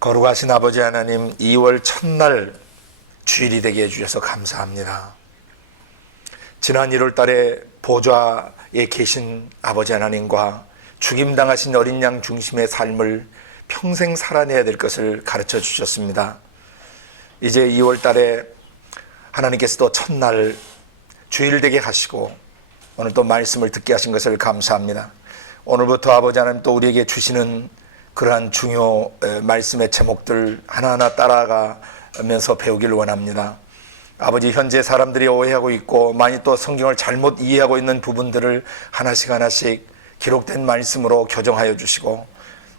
거룩하신 아버지 하나님, 2월 첫날 주일이 되게 해주셔서 감사합니다. 지난 1월 달에 보좌에 계신 아버지 하나님과 죽임당하신 어린 양 중심의 삶을 평생 살아내야 될 것을 가르쳐 주셨습니다. 이제 2월 달에 하나님께서도 첫날 주일 되게 하시고 오늘 또 말씀을 듣게 하신 것을 감사합니다. 오늘부터 아버지 하나님 또 우리에게 주시는 그러한 중요 말씀의 제목들 하나하나 따라가면서 배우기를 원합니다. 아버지, 현재 사람들이 오해하고 있고 많이 또 성경을 잘못 이해하고 있는 부분들을 하나씩 기록된 말씀으로 교정하여 주시고,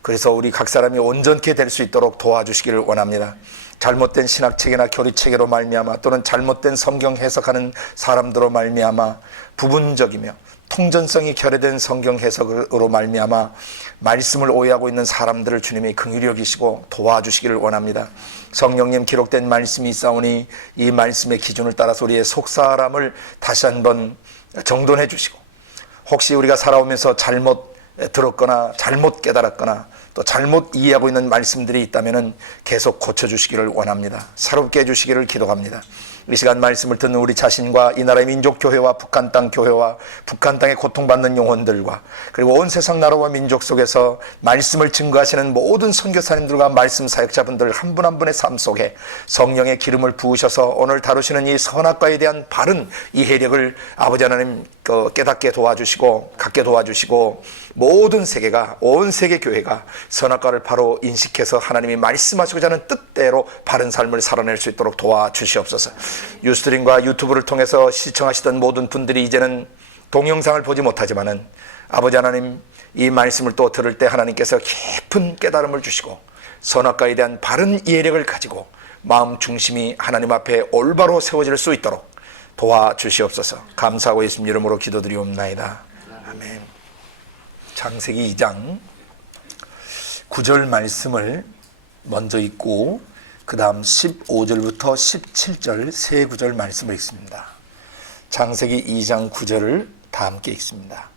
그래서 우리 각 사람이 온전케 될 수 있도록 도와주시기를 원합니다. 잘못된 신학체계나 교리체계로 말미암아 또는 잘못된 성경 해석하는 사람들로 말미암아 부분적이며 통전성이 결여된 성경 해석으로 말미암아 말씀을 오해하고 있는 사람들을 주님이 긍휼히 여기시고 도와주시기를 원합니다. 성령님, 기록된 말씀이 있사오니 이 말씀의 기준을 따라서 우리의 속사람을 다시 한번 정돈해 주시고, 혹시 우리가 살아오면서 잘못 들었거나 잘못 깨달았거나 또 잘못 이해하고 있는 말씀들이 있다면 계속 고쳐주시기를 원합니다. 새롭게 해주시기를 기도합니다. 이 시간 말씀을 듣는 우리 자신과 이 나라의 민족교회와 북한 땅 교회와 북한 땅에 고통받는 영혼들과 그리고 온 세상 나라와 민족 속에서 말씀을 증거하시는 모든 선교사님들과 말씀 사역자분들 한 분 한 분의 삶 속에 성령의 기름을 부으셔서 오늘 다루시는 이 선악과에 대한 바른 이해력을 아버지 하나님 깨닫게 도와주시고 갖게 도와주시고, 모든 세계가, 온 세계 교회가 선악과를 바로 인식해서 하나님이 말씀하시고자 하는 뜻대로 바른 삶을 살아낼 수 있도록 도와주시옵소서. 유스트림과 유튜브를 통해서 시청하시던 모든 분들이 이제는 동영상을 보지 못하지만은 아버지 하나님, 이 말씀을 또 들을 때 하나님께서 깊은 깨달음을 주시고 선악과에 대한 바른 이해력을 가지고 마음 중심이 하나님 앞에 올바로 세워질 수 있도록 도와주시옵소서. 감사하고 예수님 이름으로 기도드리옵나이다. 아멘. 창세기 2장 9절 말씀을 먼저 읽고 그 다음 15절부터 17절 세 구절 말씀을 읽습니다. 창세기 2장 9절을 다 함께 읽습니다.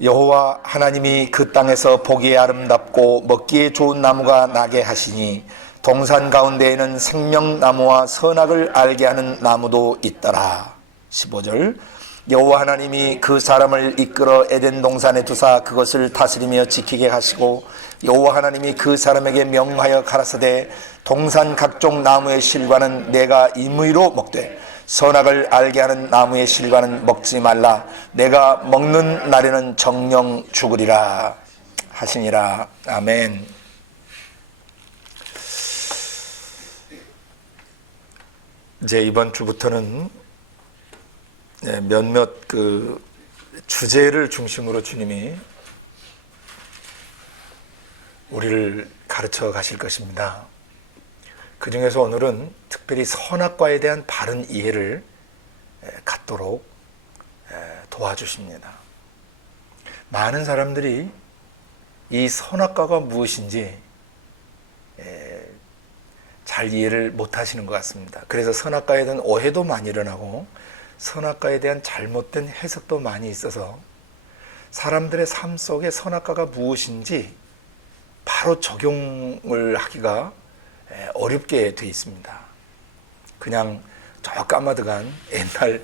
여호와 하나님이 그 땅에서 보기에 아름답고 먹기에 좋은 나무가 나게 하시니 동산 가운데에는 생명나무와 선악을 알게 하는 나무도 있더라. 15절 여호와 하나님이 그 사람을 이끌어 에덴 동산에 두사 그것을 다스리며 지키게 하시고 여호와 하나님이 그 사람에게 명하여 가라사대 동산 각종 나무의 실과는 내가 임의로 먹되 선악을 알게 하는 나무의 실과는 먹지 말라. 내가 먹는 날에는 정령 죽으리라 하시니라. 아멘. 이제 이번 주부터는 몇몇 주제를 중심으로 주님이 우리를 가르쳐 가실 것입니다. 그 중에서 오늘은 특별히 선악과에 대한 바른 이해를 갖도록 도와주십니다. 많은 사람들이 이 선악과가 무엇인지 잘 이해를 못 하시는 것 같습니다. 그래서 선악과에 대한 오해도 많이 일어나고 선악과에 대한 잘못된 해석도 많이 있어서 사람들의 삶 속에 선악과가 무엇인지 바로 적용을 하기가 어렵게 돼 있습니다. 그냥 저 까마득한 옛날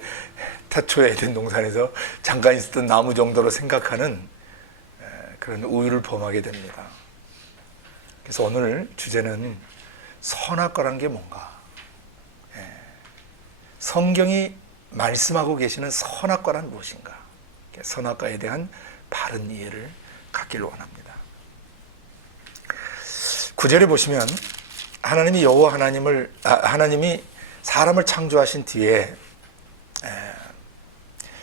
태초에 에덴 동산에서 잠깐 있었던 나무 정도로 생각하는 그런 우유를 범하게 됩니다. 그래서 오늘 주제는 선악과라는 게 뭔가, 성경이 말씀하고 계시는 선악과란 무엇인가, 선악과에 대한 바른 이해를 갖기를 원합니다. 9절에 보시면 하나님이 여호와 하나님이 사람을 창조하신 뒤에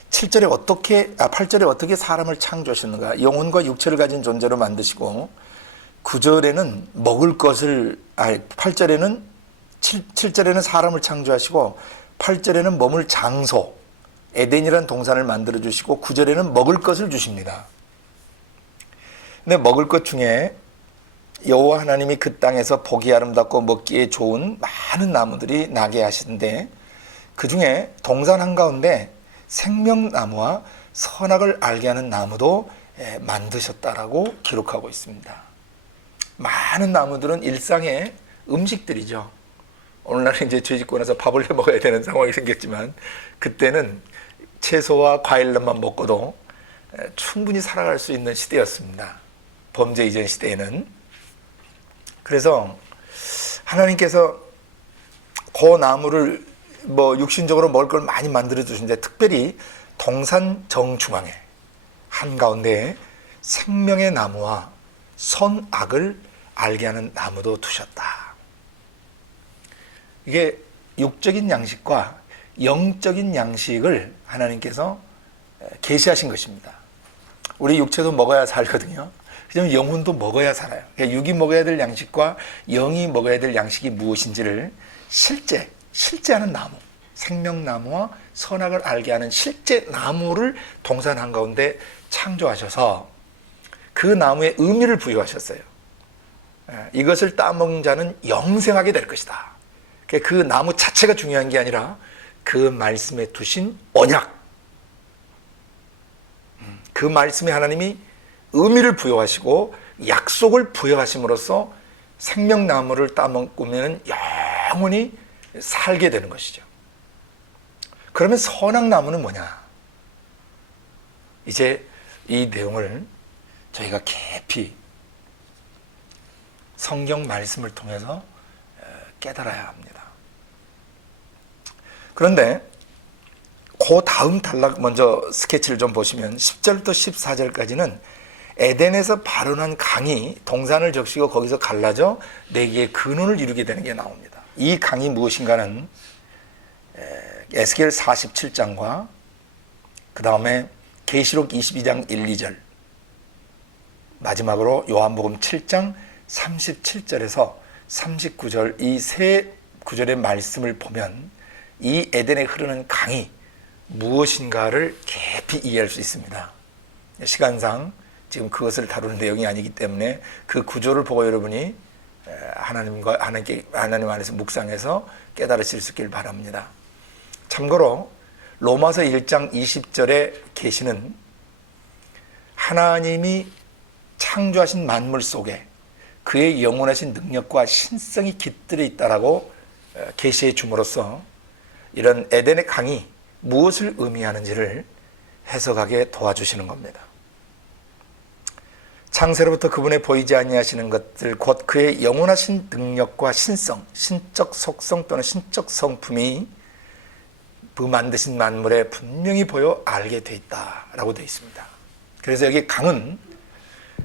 8절에 어떻게 사람을 창조하셨는가, 영혼과 육체를 가진 존재로 만드시고 9절에는 먹을 것을 7절에는 사람을 창조하시고 8절에는 머물 장소 에덴이라는 동산을 만들어 주시고 9절에는 먹을 것을 주십니다. 근데 먹을 것 중에 여호와 하나님이 그 땅에서 보기 아름답고 먹기에 좋은 많은 나무들이 나게 하시는데 그 중에 동산 한가운데 생명나무와 선악을 알게 하는 나무도 만드셨다라고 기록하고 있습니다. 많은 나무들은 일상의 음식들이죠. 오늘날은 이제 죄짓고 나서 밥을 해 먹어야 되는 상황이 생겼지만, 그때는 채소와 과일만 먹고도 충분히 살아갈 수 있는 시대였습니다. 범죄 이전 시대에는. 그래서 하나님께서 그 나무를 육신적으로 먹을 걸 많이 만들어 주시는데, 특별히 동산 정중앙에 한가운데에 생명의 나무와 선악을 알게 하는 나무도 두셨다. 이게 육적인 양식과 영적인 양식을 하나님께서 계시하신 것입니다. 우리 육체도 먹어야 살거든요. 그렇지만 영혼도 먹어야 살아요. 그러니까 육이 먹어야 될 양식과 영이 먹어야 될 양식이 무엇인지를 실제하는 나무, 생명나무와 선악을 알게 하는 실제 나무를 동산 한가운데 창조하셔서 그 나무에 의미를 부여하셨어요. 이것을 따먹는 자는 영생하게 될 것이다. 그 나무 자체가 중요한 게 아니라 그 말씀에 두신 언약, 그 말씀에 하나님이 의미를 부여하시고 약속을 부여하심으로써 생명나무를 따먹으면 영원히 살게 되는 것이죠. 그러면 선악나무는 뭐냐? 이제 이 내용을 저희가 깊이 성경 말씀을 통해서 깨달아야 합니다. 그런데 그 다음 단락 먼저 스케치를 좀 보시면 10절부터 14절까지는 에덴에서 발원한 강이 동산을 적시고 거기서 갈라져 네 개의 근원을 이루게 되는 게 나옵니다. 이 강이 무엇인가는 에스겔 47장과 그 다음에 계시록 22장 1, 2절, 마지막으로 요한복음 7장 37절에서 39절 이 세 구절의 말씀을 보면 이 에덴에 흐르는 강이 무엇인가를 깊이 이해할 수 있습니다. 시간상 지금 그것을 다루는 내용이 아니기 때문에 그 구조를 보고 여러분이 하나님 안에서 묵상해서 깨달으실 수 있길 바랍니다. 참고로 로마서 1장 20절에 계시는 하나님이 창조하신 만물 속에 그의 영원하신 능력과 신성이 깃들어 있다라고 계시해 줌으로써 이런 에덴의 강이 무엇을 의미하는지를 해석하게 도와주시는 겁니다. 창세로부터 그분의 보이지 아니하시는 것들 곧 그의 영원하신 능력과 신성, 신적 속성 또는 신적 성품이 그 만드신 만물에 분명히 보여 알게 돼 있다라고 되어 있습니다. 그래서 여기 강은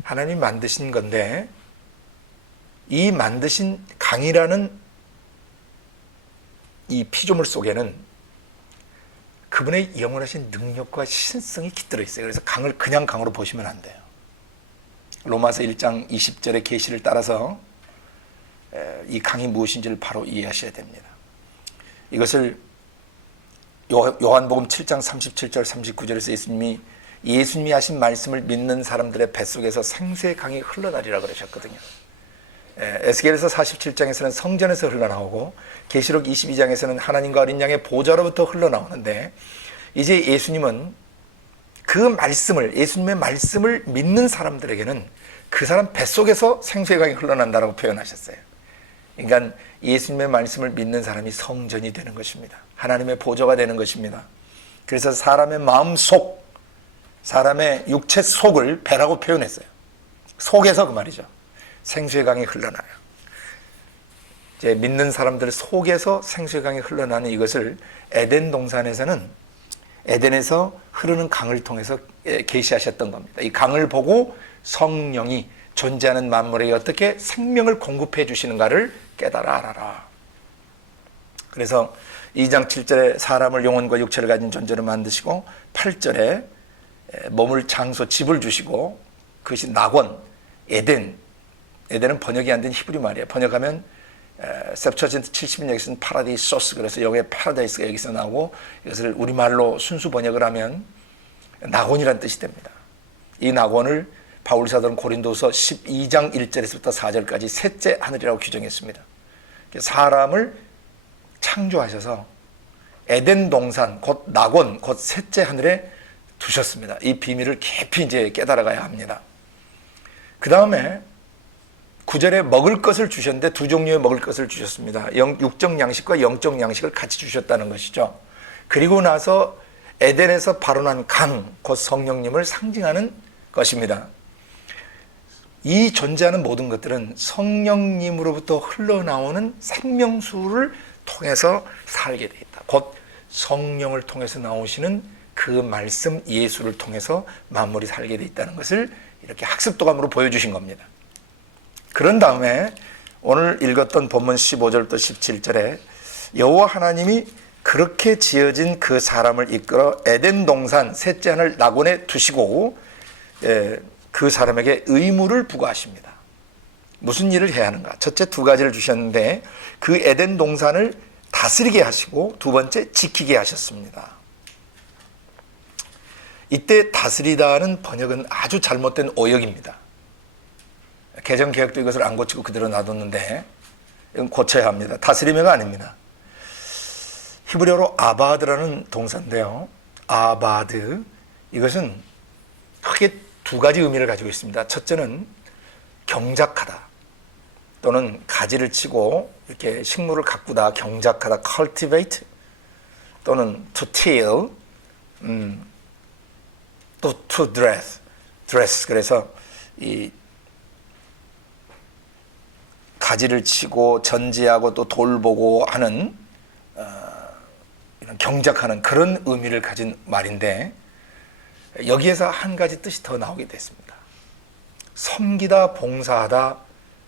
하나님 만드신 건데 이 만드신 강이라는 이 피조물 속에는 그분의 영원하신 능력과 신성이 깃들어 있어요. 그래서 강을 그냥 강으로 보시면 안 돼요. 로마서 1장 20절의 계시를 따라서 이 강이 무엇인지를 바로 이해하셔야 됩니다. 이것을 요한복음 7장 37절 39절에서 예수님이 하신 말씀을 믿는 사람들의 뱃속에서 생수의 강이 흘러나리라 그러셨거든요. 에스겔에서 47장에서는 성전에서 흘러나오고 계시록 22장에서는 하나님과 어린 양의 보좌로부터 흘러나오는데 이제 예수님은 그 말씀을, 예수님의 말씀을 믿는 사람들에게는 그 사람 뱃속에서 생수의 강이 흘러난다라고 표현하셨어요. 그러니까 예수님의 말씀을 믿는 사람이 성전이 되는 것입니다. 하나님의 보좌가 되는 것입니다. 그래서 사람의 마음속, 사람의 육체 속을 배라고 표현했어요. 속에서 그 말이죠. 생수의 강이 흘러나요. 이제 믿는 사람들 속에서 생수의 강이 흘러나는 이것을 에덴 동산에서는 에덴에서 흐르는 강을 통해서 계시하셨던 겁니다. 이 강을 보고 성령이 존재하는 만물에 어떻게 생명을 공급해 주시는가를 깨달아 알아라. 그래서 2장 7절에 사람을 영혼과 육체를 가진 존재로 만드시고 8절에 머물 장소, 집을 주시고 그것이 낙원, 에덴은 번역이 안 된 히브리 말이에요. 번역하면 셉처진트 70년 여기서는 파라디소스, 그래서 여기에 파라다이스가 여기서 나오고 이것을 우리말로 순수 번역을 하면 낙원이란 뜻이 됩니다. 이 낙원을 바울 사도는 고린도서 12장 1절에서부터 4절까지 셋째 하늘이라고 규정했습니다. 사람을 창조하셔서 에덴 동산, 곧 낙원, 곧 셋째 하늘에 두셨습니다. 이 비밀을 깊이 이제 깨달아가야 합니다. 그 다음에 9절에 먹을 것을 주셨는데 두 종류의 먹을 것을 주셨습니다. 육적 양식과 영적 양식을 같이 주셨다는 것이죠. 그리고 나서 에덴에서 발원한 강, 곧 성령님을 상징하는 것입니다. 이 존재하는 모든 것들은 성령님으로부터 흘러나오는 생명수를 통해서 살게 돼 있다. 곧 성령을 통해서 나오시는 그 말씀 예수를 통해서 만물이 살게 돼 있다는 것을 이렇게 학습도감으로 보여주신 겁니다. 그런 다음에 오늘 읽었던 본문 15절부터 17절에 여호와 하나님이 그렇게 지어진 그 사람을 이끌어 에덴 동산 셋째 하늘 낙원에 두시고 그 사람에게 의무를 부과하십니다. 무슨 일을 해야 하는가? 첫째 두 가지를 주셨는데 그 에덴 동산을 다스리게 하시고 두 번째 지키게 하셨습니다. 이때 다스리다는 번역은 아주 잘못된 오역입니다. 개정개혁도 이것을 안 고치고 그대로 놔뒀는데 이건 고쳐야 합니다. 다스림해가 아닙니다. 히브리어로 아바드라는 동사인데요. 아바드, 이것은 크게 두 가지 의미를 가지고 있습니다. 첫째는 경작하다 또는 가지를 치고 이렇게 식물을 가꾸다, 경작하다, cultivate 또는 to till, 또 to dress. 그래서 이 가지를 치고 전지하고 또 돌보고 하는 이런 경작하는 그런 의미를 가진 말인데 여기에서 한 가지 뜻이 더 나오게 됐습니다. 섬기다, 봉사하다,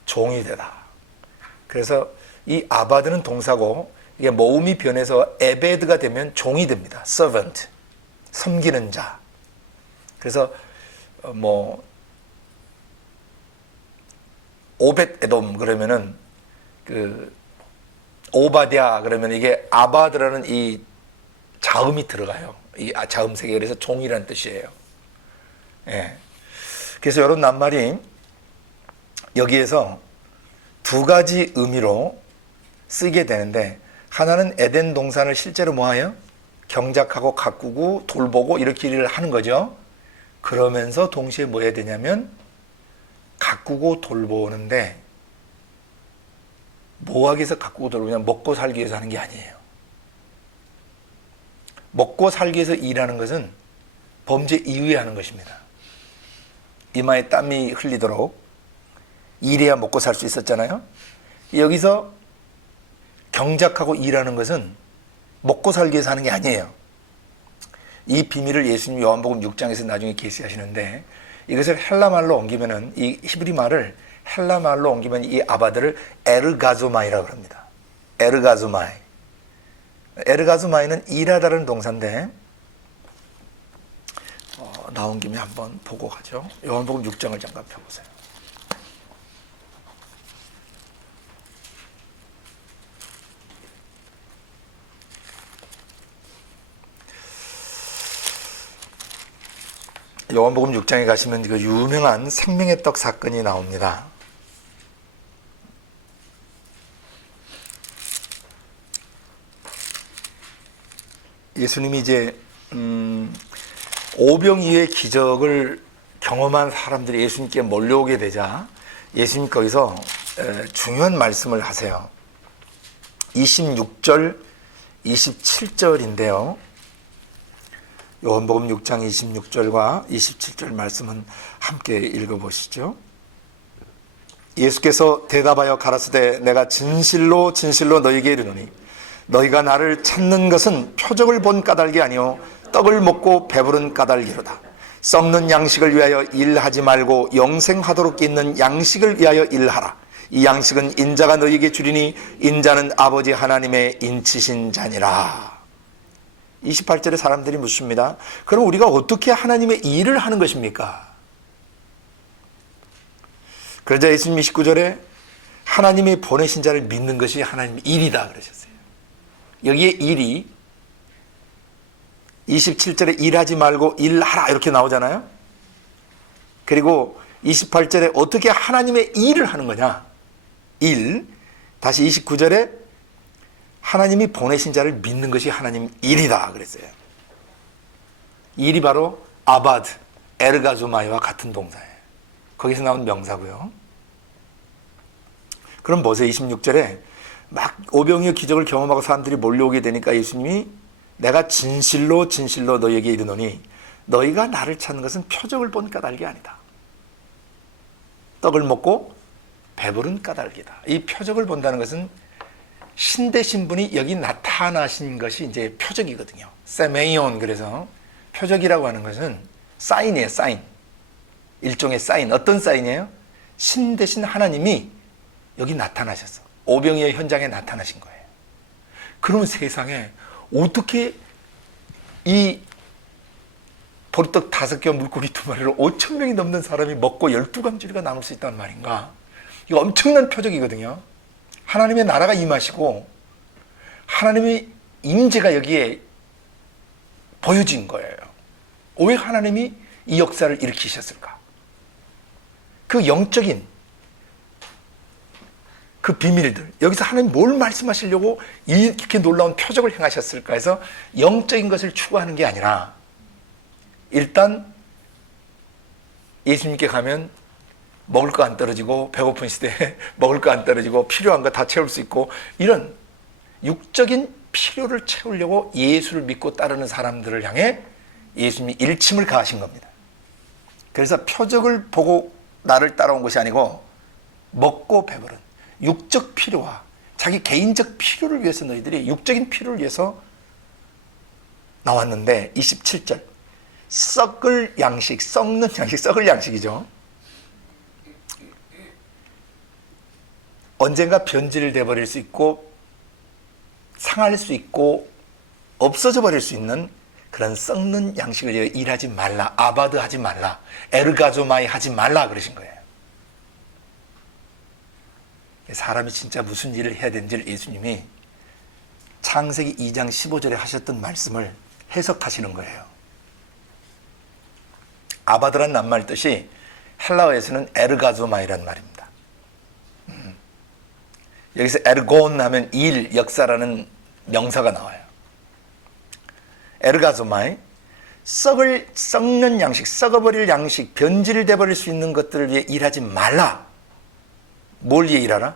종이 되다. 그래서 이 아바드는 동사고 이게 모음이 변해서 에베드가 되면 종이 됩니다. servant, 섬기는 자. 그래서 오벳 에돔 그러면은 그 오바댜 그러면 이게 아바드라는 이 자음이 들어가요. 이 자음색에 그래서 종이라는 뜻이에요. 예. 그래서 이런 낱말이 여기에서 두 가지 의미로 쓰게 되는데 하나는 에덴 동산을 실제로 뭐하여 경작하고 가꾸고 돌보고 이렇게 일을 하는 거죠. 그러면서 동시에 뭐 해야 되냐면 가꾸고 돌보는데 뭐 하기 위해서 가꾸고 돌보냐? 먹고 살기 위해서 하는 게 아니에요. 먹고 살기 위해서 일하는 것은 범죄 이후에 하는 것입니다. 이마에 땀이 흘리도록 일해야 먹고 살 수 있었잖아요. 여기서 경작하고 일하는 것은 먹고 살기 위해서 하는 게 아니에요. 이 비밀을 예수님 요한복음 6장에서 나중에 계시하시는데 이것을 헬라말로 옮기면은 이 히브리 말을 헬라말로 옮기면 이 아바드를 에르가조마이라고 합니다. 에르가조마이. 에르가조마이는 일하다라는 동사인데 나온 김에 한번 보고 가죠. 요한복음 6장을 잠깐 펴보세요. 요한복음 6장에 가시면 그 유명한 생명의 떡 사건이 나옵니다. 예수님이 이제 오병이어의 기적을 경험한 사람들이 예수님께 몰려오게 되자 예수님 거기서 중요한 말씀을 하세요. 26절, 27절인데요. 요한복음 6장 26절과 27절 말씀은 함께 읽어보시죠. 예수께서 대답하여 가라사대 내가 진실로 진실로 너희에게 이르노니 너희가 나를 찾는 것은 표적을 본 까닭이 아니요 떡을 먹고 배부른 까닭이로다. 썩는 양식을 위하여 일하지 말고 영생하도록 있는 양식을 위하여 일하라. 이 양식은 인자가 너희에게 주리니 인자는 아버지 하나님의 인치신 자니라. 28절에 사람들이 묻습니다. 그럼 우리가 어떻게 하나님의 일을 하는 것입니까? 그러자 예수님 29절에 하나님이 보내신 자를 믿는 것이 하나님의 일이다 그러셨어요. 여기에 일이 27절에 일하지 말고 일하라 이렇게 나오잖아요. 그리고 28절에 어떻게 하나님의 일을 하는 거냐? 일. 다시 29절에 하나님이 보내신 자를 믿는 것이 하나님 일이다 그랬어요. 일이 바로 아바드, 에르가조마이와 같은 동사예요. 거기서 나온 명사고요. 그럼 보세요. 26절에 막 오병이어 기적을 경험하고 사람들이 몰려오게 되니까 예수님이 내가 진실로 진실로 너희에게 이르노니 너희가 나를 찾는 것은 표적을 본 까닭이 아니다. 떡을 먹고 배부른 까닭이다. 이 표적을 본다는 것은 신 되신 분이 여기 나타나신 것이 이제 표적이거든요. 세메이온. 그래서 표적이라고 하는 것은 사인이에요. 사인. 일종의 사인. 어떤 사인이에요? 신 되신 하나님이 여기 나타나셨어. 오병이어 현장에 나타나신 거예요. 그럼 세상에 어떻게 이 보리떡 5개와 물고기 2마리를 5천 명이 넘는 사람이 먹고 12광주리가 남을 수 있다는 말인가? 이거 엄청난 표적이거든요. 하나님의 나라가 임하시고 하나님의 임재가 여기에 보여진 거예요. 왜 하나님이 이 역사를 일으키셨을까? 그 영적인 그 비밀들, 여기서 하나님 뭘 말씀하시려고 이렇게 놀라운 표적을 행하셨을까 해서 영적인 것을 추구하는 게 아니라 일단 예수님께 가면 먹을 거 안 떨어지고 배고픈 시대에 먹을 거 안 떨어지고 필요한 거 다 채울 수 있고 이런 육적인 필요를 채우려고 예수를 믿고 따르는 사람들을 향해 예수님이 일침을 가하신 겁니다. 그래서 표적을 보고 나를 따라온 것이 아니고 먹고 배부른 육적 필요와 자기 개인적 필요를 위해서 너희들이 육적인 필요를 위해서 나왔는데 27절 썩을 양식, 썩는 양식, 썩을 양식이죠. 언젠가 변질돼 버릴 수 있고 상할 수 있고 없어져 버릴 수 있는 그런 썩는 양식을 위해 일하지 말라, 아바드 하지 말라, 에르가조마이 하지 말라 그러신 거예요. 사람이 진짜 무슨 일을 해야 되는지를 예수님이 창세기 2장 15절에 하셨던 말씀을 해석하시는 거예요. 아바드란 낱말 뜻이 헬라어에서는 에르가조마이란 말입니다. 여기서 에르곤 하면 일, 역사라는 명사가 나와요. 에르가조마이, 썩는 양식, 썩어버릴 양식, 변질돼 버릴 수 있는 것들을 위해 일하지 말라. 뭘 위해 일하라?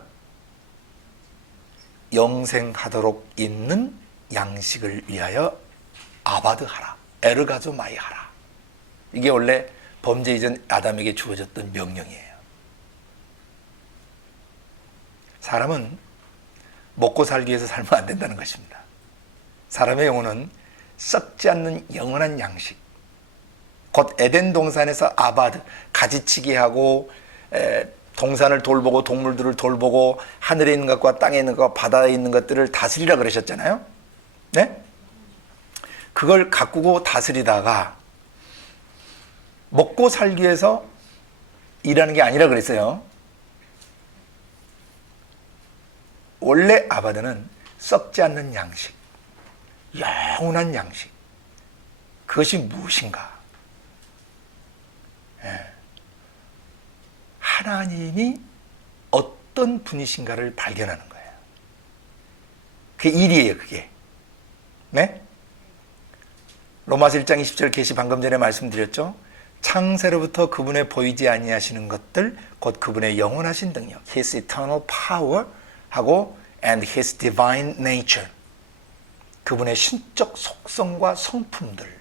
영생하도록 있는 양식을 위하여 아바드하라, 에르가조마이하라. 이게 원래 범죄 이전 아담에게 주어졌던 명령이에요. 사람은 먹고 살기 위해서 살면 안 된다는 것입니다. 사람의 영혼은 썩지 않는 영원한 양식, 곧 에덴 동산에서 아바드, 가지치기 하고 동산을 돌보고 동물들을 돌보고 하늘에 있는 것과 땅에 있는 것과 바다에 있는 것들을 다스리라 그러셨잖아요. 네? 그걸 가꾸고 다스리다가 먹고 살기 위해서 일하는 게 아니라 그랬어요. 원래 아바드는 썩지 않는 양식, 영원한 양식. 그것이 무엇인가? 하나님이 어떤 분이신가를 발견하는 거예요. 그게 일이에요, 그게. 네? 로마서 1장 20절 계시 방금 전에 말씀드렸죠. 창세로부터 그분의 보이지 아니하시는 것들, 곧 그분의 영원하신 능력, His eternal power 하고 and His divine nature, 그분의 신적 속성과 성품들,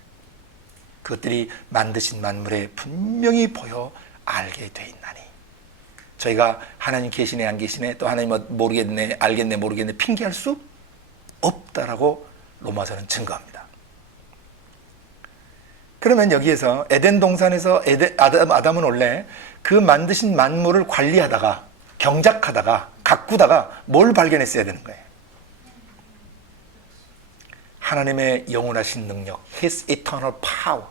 그것들이 만드신 만물에 분명히 보여 알게 돼 있나니. 저희가 하나님 계시네 안 계시네, 또 하나님 모르겠네 알겠네 모르겠네 핑계할 수 없다라고 로마서는 증거합니다. 그러면 여기에서 에덴 동산에서 아담은 원래 그 만드신 만물을 관리하다가 경작하다가 가꾸다가 뭘 발견했어야 되는 거예요? 하나님의 영원하신 능력, His eternal power.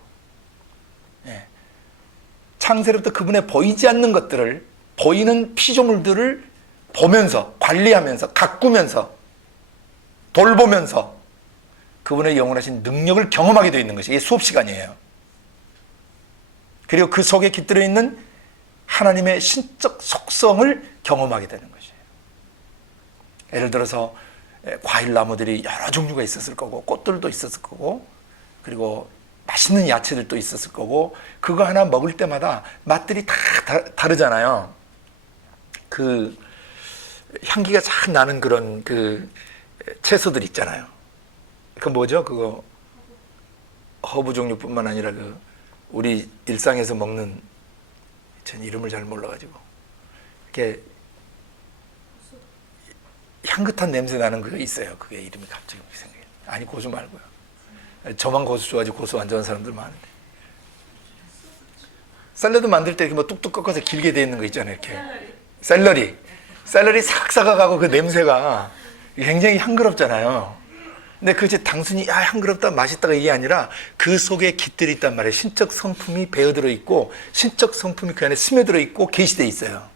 창세로부터 그분의 보이지 않는 것들을, 보이는 피조물들을 보면서, 관리하면서, 가꾸면서, 돌보면서 그분의 영원하신 능력을 경험하게 되어 있는 것이 이게 수업 시간이에요. 그리고 그 속에 깃들어 있는 하나님의 신적 속성을 경험하게 되는 것이에요. 예를 들어서 과일 나무들이 여러 종류가 있었을 거고, 꽃들도 있었을 거고, 그리고 맛있는 야채들도 있었을 거고, 그거 하나 먹을 때마다 맛들이 다 다르잖아요. 그 향기가 싹 나는 그런 그 채소들 있잖아요. 그 뭐죠? 그거 허브 종류뿐만 아니라 그 우리 일상에서 먹는, 전 이름을 잘 몰라가지고 이렇게 향긋한 냄새 나는 그거 있어요. 그게 이름이 갑자기 생각이. 아니, 고수 말고요. 저만 고수 좋아하지 고수 안 좋아하는 사람들 많은데. 샐러드 만들 때 이렇게 뭐 뚝뚝 꺾어서 길게 돼 있는 거 있잖아요. 이렇게 샐러리 싹 삭아가고 그 냄새가 굉장히 향그럽잖아요. 근데 그게 단순히 향그럽다 맛있다가 이게 아니라 그 속에 깃들이 있단 말이에요. 신적 성품이 배어들어 있고 신적 성품이 그 안에 스며들어 있고 계시되어 있어요.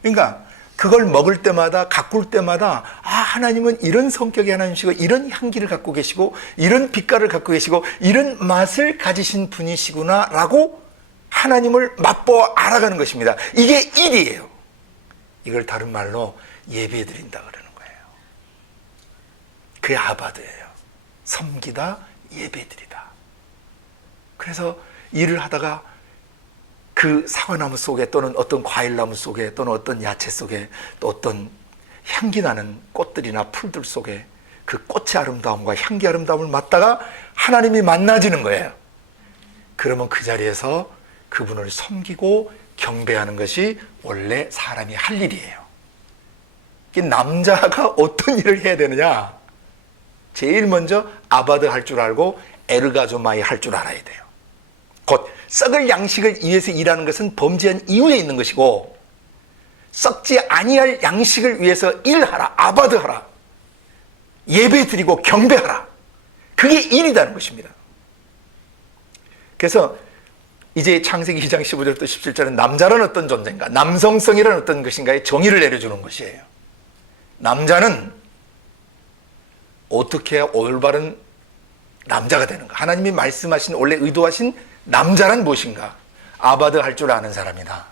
그러니까 그걸 먹을 때마다 가꿀 때마다 하나님은 이런 성격의 하나님이시고 이런 향기를 갖고 계시고 이런 빛깔을 갖고 계시고 이런 맛을 가지신 분이시구나 라고 하나님을 맛보아 알아가는 것입니다. 이게 일이에요. 이걸 다른 말로 예배드린다 그러는 거예요. 그게 아바드예요. 섬기다, 예배드리다. 그래서 일을 하다가 그 사과나무 속에 또는 어떤 과일나무 속에 또는 어떤 야채 속에 또 어떤 향기 나는 꽃들이나 풀들 속에 그 꽃의 아름다움과 향기 아름다움을 맡다가 하나님이 만나지는 거예요. 그러면 그 자리에서 그분을 섬기고 경배하는 것이 원래 사람이 할 일이에요. 남자가 어떤 일을 해야 되느냐? 제일 먼저 아바드 할 줄 알고 에르가조마이 할 줄 알아야 돼요. 곧 썩을 양식을 위해서 일하는 것은 범죄한 이후에 있는 것이고, 썩지 아니할 양식을 위해서 일하라, 아바드하라, 예배드리고 경배하라. 그게 일이라는 것입니다. 그래서 이제 창세기 2장 15절부터 17절은 남자는 어떤 존재인가, 남성성이란 어떤 것인가에 정의를 내려주는 것이에요. 남자는 어떻게 해야 올바른 남자가 되는가, 하나님이 말씀하신 원래 의도하신 남자란 무엇인가, 아바드 할 줄 아는 사람이다.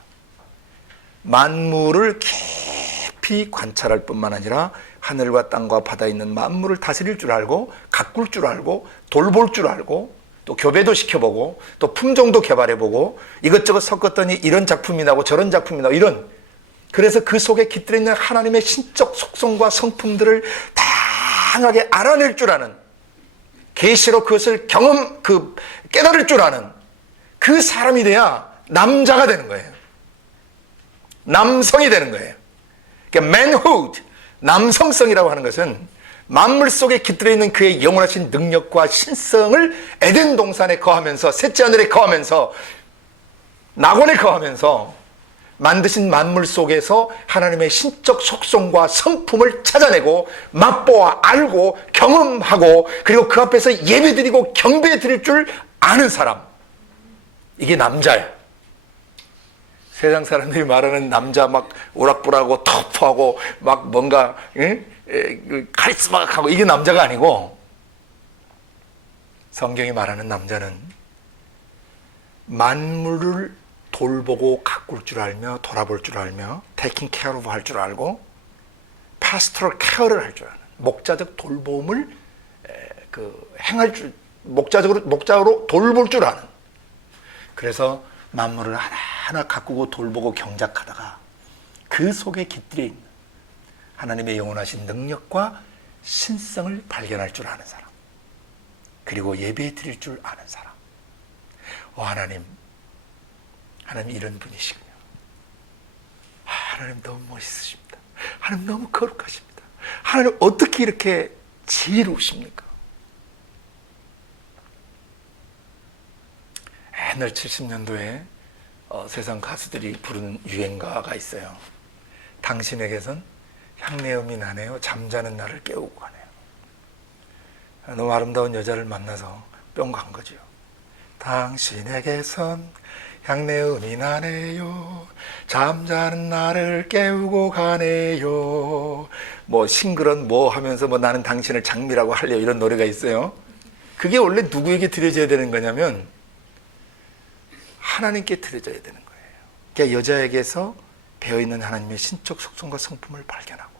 만물을 깊이 관찰할 뿐만 아니라 하늘과 땅과 바다에 있는 만물을 다스릴 줄 알고 가꿀 줄 알고 돌볼 줄 알고 또 교배도 시켜보고 또 품종도 개발해보고 이것저것 섞었더니 이런 작품이 나고 저런 작품이 나고 이런, 그래서 그 속에 깃들어 있는 하나님의 신적 속성과 성품들을 다양하게 알아낼 줄 아는, 계시로 그것을 깨달을 줄 아는 그 사람이 돼야 남자가 되는 거예요. 남성이 되는 거예요. 그러니까 manhood, 남성성이라고 하는 것은 만물 속에 깃들어 있는 그의 영원하신 능력과 신성을 에덴 동산에 거하면서, 셋째 하늘에 거하면서, 낙원에 거하면서 만드신 만물 속에서 하나님의 신적 속성과 성품을 찾아내고 맛보아 알고 경험하고 그리고 그 앞에서 예배드리고 경배드릴 줄 아는 사람, 이게 남자야. 세상 사람들이 말하는 남자 막 오락부락하고 터프하고 막 뭔가 카리스마하고 이게 남자가 아니고, 성경이 말하는 남자는 만물을 돌보고 가꿀 줄 알며 돌아볼 줄 알며 taking care of 할 줄 알고 pastoral care를 할 줄 아는, 목자적 돌봄을 행할 줄, 목자로 돌볼 줄 아는, 그래서 만물을 하나하나 가꾸고 돌보고 경작하다가 그 속에 깃들여 있는 하나님의 영원하신 능력과 신성을 발견할 줄 아는 사람, 그리고 예배 드릴 줄 아는 사람. 하나님 이런 분이시군요. 하나님 너무 멋있으십니다. 하나님 너무 거룩하십니다. 하나님 어떻게 이렇게 지혜로우십니까? 옛날 70년도에 세상 가수들이 부르는 유행가가 있어요. 당신에게선 향내음이 나네요. 잠자는 나를 깨우고 가네요. 너무 아름다운 여자를 만나서 뿅 간 거죠. 당신에게선 향내음이 나네요. 잠자는 나를 깨우고 가네요. 뭐 싱글은 뭐 하면서 뭐 나는 당신을 장미라고 할래요, 이런 노래가 있어요. 그게 원래 누구에게 드려져야 되는 거냐면 하나님께 드려져야 되는 거예요. 그러니까 여자에게서 배어있는 하나님의 신적 속성과 성품을 발견하고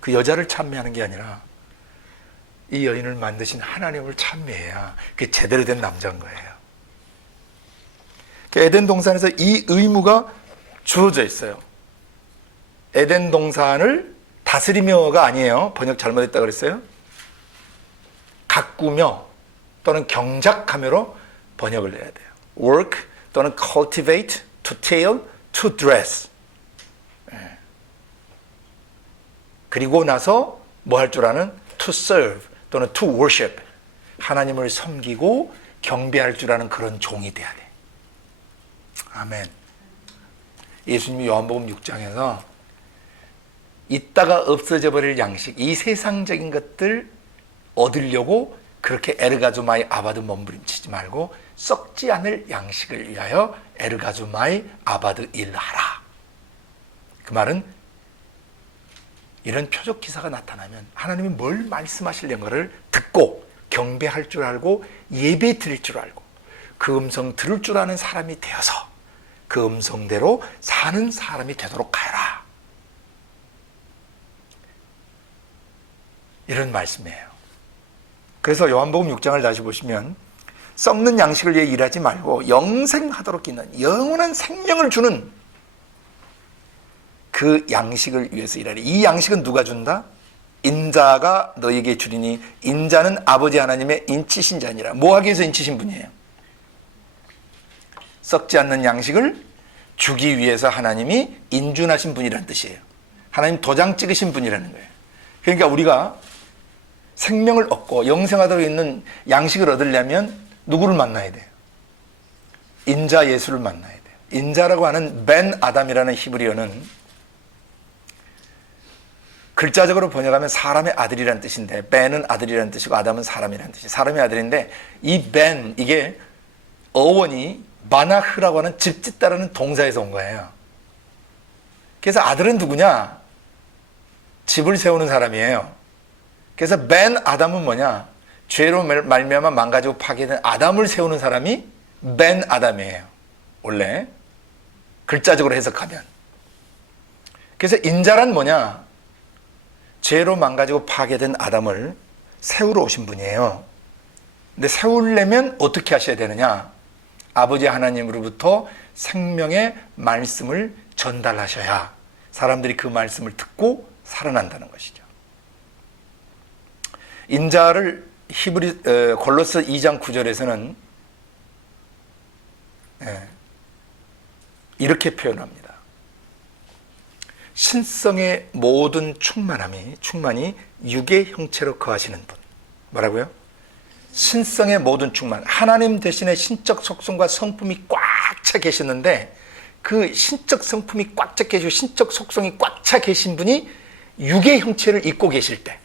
그 여자를 찬미하는 게 아니라 이 여인을 만드신 하나님을 찬미해야 그게 제대로 된 남자인 거예요. 에덴 동산에서 이 의무가 주어져 있어요. 에덴 동산을 다스리며가 아니에요. 번역 잘못했다 그랬어요. 가꾸며 또는 경작하며로 번역을 해야 돼요. work 또는 cultivate, to till, to dress. 그리고 나서 뭐 할 줄 아는? to serve 또는 to worship. 하나님을 섬기고 경배할 줄 아는 그런 종이 돼야 돼. 아멘. 예수님이 요한복음 6장에서 있다가 없어져 버릴 양식, 이 세상적인 것들 얻으려고 그렇게 에르가조마이 아바드 몸부림치지 말고 썩지 않을 양식을 위하여 에르가조마이 아바드 일하라. 그 말은 이런 표적 기사가 나타나면 하나님이 뭘 말씀하시려는 듣고 경배할 줄 알고 예배 드릴 줄 알고 그 음성 들을 줄 아는 사람이 되어서 그 음성대로 사는 사람이 되도록 하여라. 이런 말씀이에요. 그래서 요한복음 6장을 다시 보시면 썩는 양식을 위해 일하지 말고 영생하도록 있는 영원한 생명을 주는 그 양식을 위해서 일하리. 이 양식은 누가 준다? 인자가 너에게 주리니 인자는 아버지 하나님의 인치신 자니라. 뭐 하기 위해서 인치신 분이에요? 썩지 않는 양식을 주기 위해서 하나님이 인준하신 분이라는 뜻이에요. 하나님 도장 찍으신 분이라는 거예요. 그러니까 우리가 생명을 얻고 영생하도록 있는 양식을 얻으려면 누구를 만나야 돼요? 인자 예수를 만나야 돼요. 인자라고 하는 벤 아담이라는 히브리어는 글자적으로 번역하면 사람의 아들이라는 뜻인데 벤은 아들이라는 뜻이고 아담은 사람이라는 뜻이에요. 사람의 아들인데 이 벤, 이게 어원이 마나흐라고 하는 집 짓다라는 동사에서 온 거예요. 그래서 아들은 누구냐? 집을 세우는 사람이에요. 그래서 벤 아담은 뭐냐? 죄로 말미암아 망가지고 파괴된 아담을 세우는 사람이 벤 아담이에요. 원래 글자적으로 해석하면. 그래서 인자란 뭐냐? 죄로 망가지고 파괴된 아담을 세우러 오신 분이에요. 근데 세우려면 어떻게 하셔야 되느냐? 아버지 하나님으로부터 생명의 말씀을 전달하셔야 사람들이 그 말씀을 듣고 살아난다는 것이죠. 인자를 골로새 2장 9절에서는 이렇게 표현합니다. 신성의 모든 충만이 육의 형체로 거하시는 분. 뭐라고요? 신성의 모든 충만. 하나님 대신에 신적 속성과 성품이 꽉 차 계시는데 그 신적 성품이 꽉 차 계시고 신적 속성이 꽉 차 계신 분이 육의 형체를 입고 계실 때,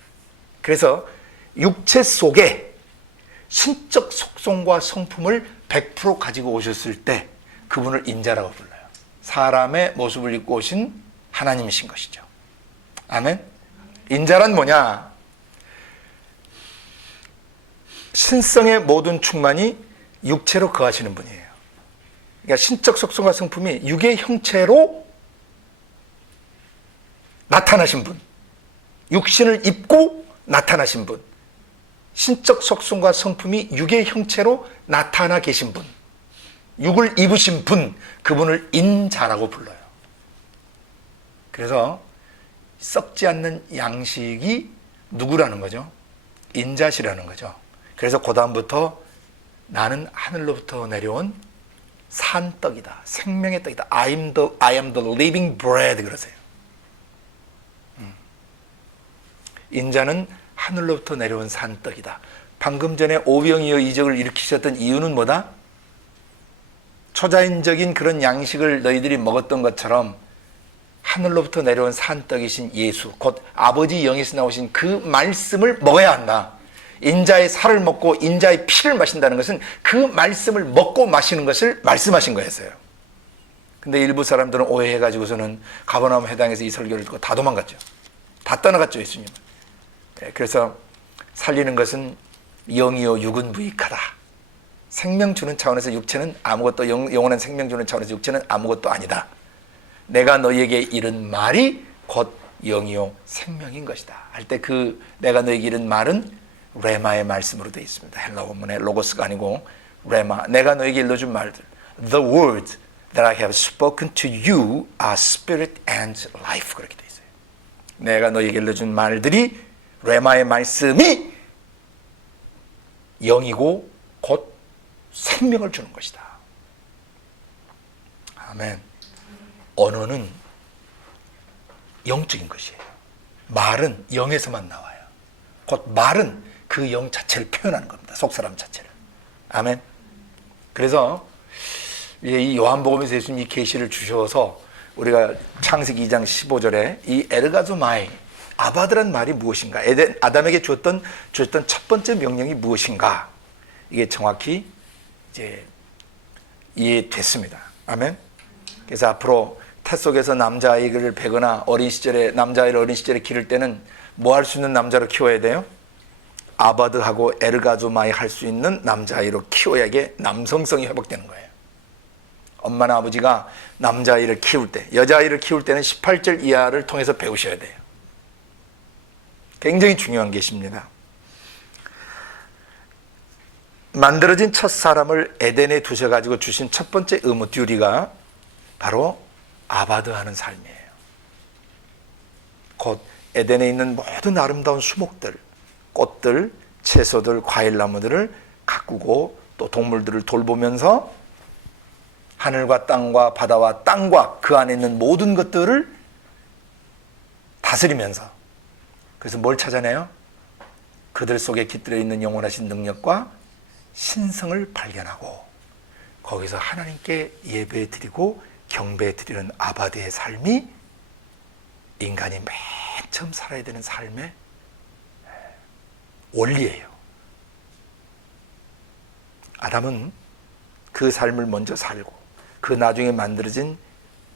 그래서 육체 속에 신적 속성과 성품을 100% 가지고 오셨을 때 그분을 인자라고 불러요. 사람의 모습을 입고 오신 하나님이신 것이죠. 아멘. 인자란 뭐냐? 신성의 모든 충만이 육체로 거하시는 분이에요. 그러니까 신적 속성과 성품이 육의 형체로 나타나신 분, 육신을 입고 나타나신 분, 신적 속성과 성품이 육의 형체로 나타나 계신 분, 육을 입으신 분, 그분을 인자라고 불러요. 그래서 썩지 않는 양식이 누구라는 거죠? 인자시라는 거죠. 그래서 그 다음부터 나는 하늘로부터 내려온 산떡이다, 생명의 떡이다. I am the living bread 그러세요. 인자는 하늘로부터 내려온 산떡이다. 방금 전에 오병이어 이적을 일으키셨던 이유는 뭐다? 초자연적인 그런 양식을 너희들이 먹었던 것처럼 하늘로부터 내려온 산떡이신 예수, 곧 아버지 영에서 나오신 그 말씀을 먹어야 한다. 인자의 살을 먹고 인자의 피를 마신다는 것은 그 말씀을 먹고 마시는 것을 말씀하신 거였어요. 근데 일부 사람들은 오해해가지고서는 가버나움 회당에서 이 설교를 듣고 다 도망갔죠. 다 떠나갔죠, 예수님은. 그래서 살리는 것은 영이요 육은 무익하다. 생명 주는 차원에서 육체는 아무것도, 영원한 생명 주는 차원에서 육체는 아무것도 아니다. 내가 너희에게 이른 말이 곧 영이요 생명인 것이다 할 때 그 내가 너희에게 이른 말은 레마의 말씀으로 되어 있습니다. 헬라 원문에 로고스가 아니고 레마, 내가 너희에게 일러준 말들, the words that I have spoken to you are spirit and life, 그렇게 되어 있어요. 내가 너에게 일러준 말들이 레마의 말씀이 영이고 곧 생명을 주는 것이다. 아멘. 언어는 영적인 것이에요. 말은 영에서만 나와요. 곧 말은 그 영 자체를 표현하는 겁니다. 속사람 자체를. 아멘. 그래서 이 요한복음에서 예수님이 이 계시를 주셔서 우리가 창세기 2장 15절에 이 에르가조마이 아바드란 말이 무엇인가? 아담에게 주었던 첫 번째 명령이 무엇인가? 이게 정확히 이제 이해됐습니다. 아멘. 그래서 앞으로 태 속에서 남자아이를 베거나 남자아이를 어린 시절에 기를 때는 뭐 할 수 있는 남자로 키워야 돼요? 아바드하고 에르가조마이 할 수 있는 남자아이로 키워야 이게 남성성이 회복되는 거예요. 엄마나 아버지가 남자아이를 키울 때, 여자아이를 키울 때는 18절 이하를 통해서 배우셔야 돼요. 굉장히 중요한 것입니다. 만들어진 첫 사람을 에덴에 두셔가지고 주신 첫 번째 의무 듀리가 바로 아바드하는 삶이에요. 곧 에덴에 있는 모든 아름다운 수목들, 꽃들, 채소들, 과일나무들을 가꾸고 또 동물들을 돌보면서 하늘과 땅과 바다와 땅과 그 안에 있는 모든 것들을 다스리면서, 그래서 뭘 찾아내요? 그들 속에 깃들어 있는 영원하신 능력과 신성을 발견하고 거기서 하나님께 예배 드리고 경배 드리는 아바드의 삶이 인간이 맨 처음 살아야 되는 삶의 원리예요. 아담은 그 삶을 먼저 살고 그 나중에 만들어진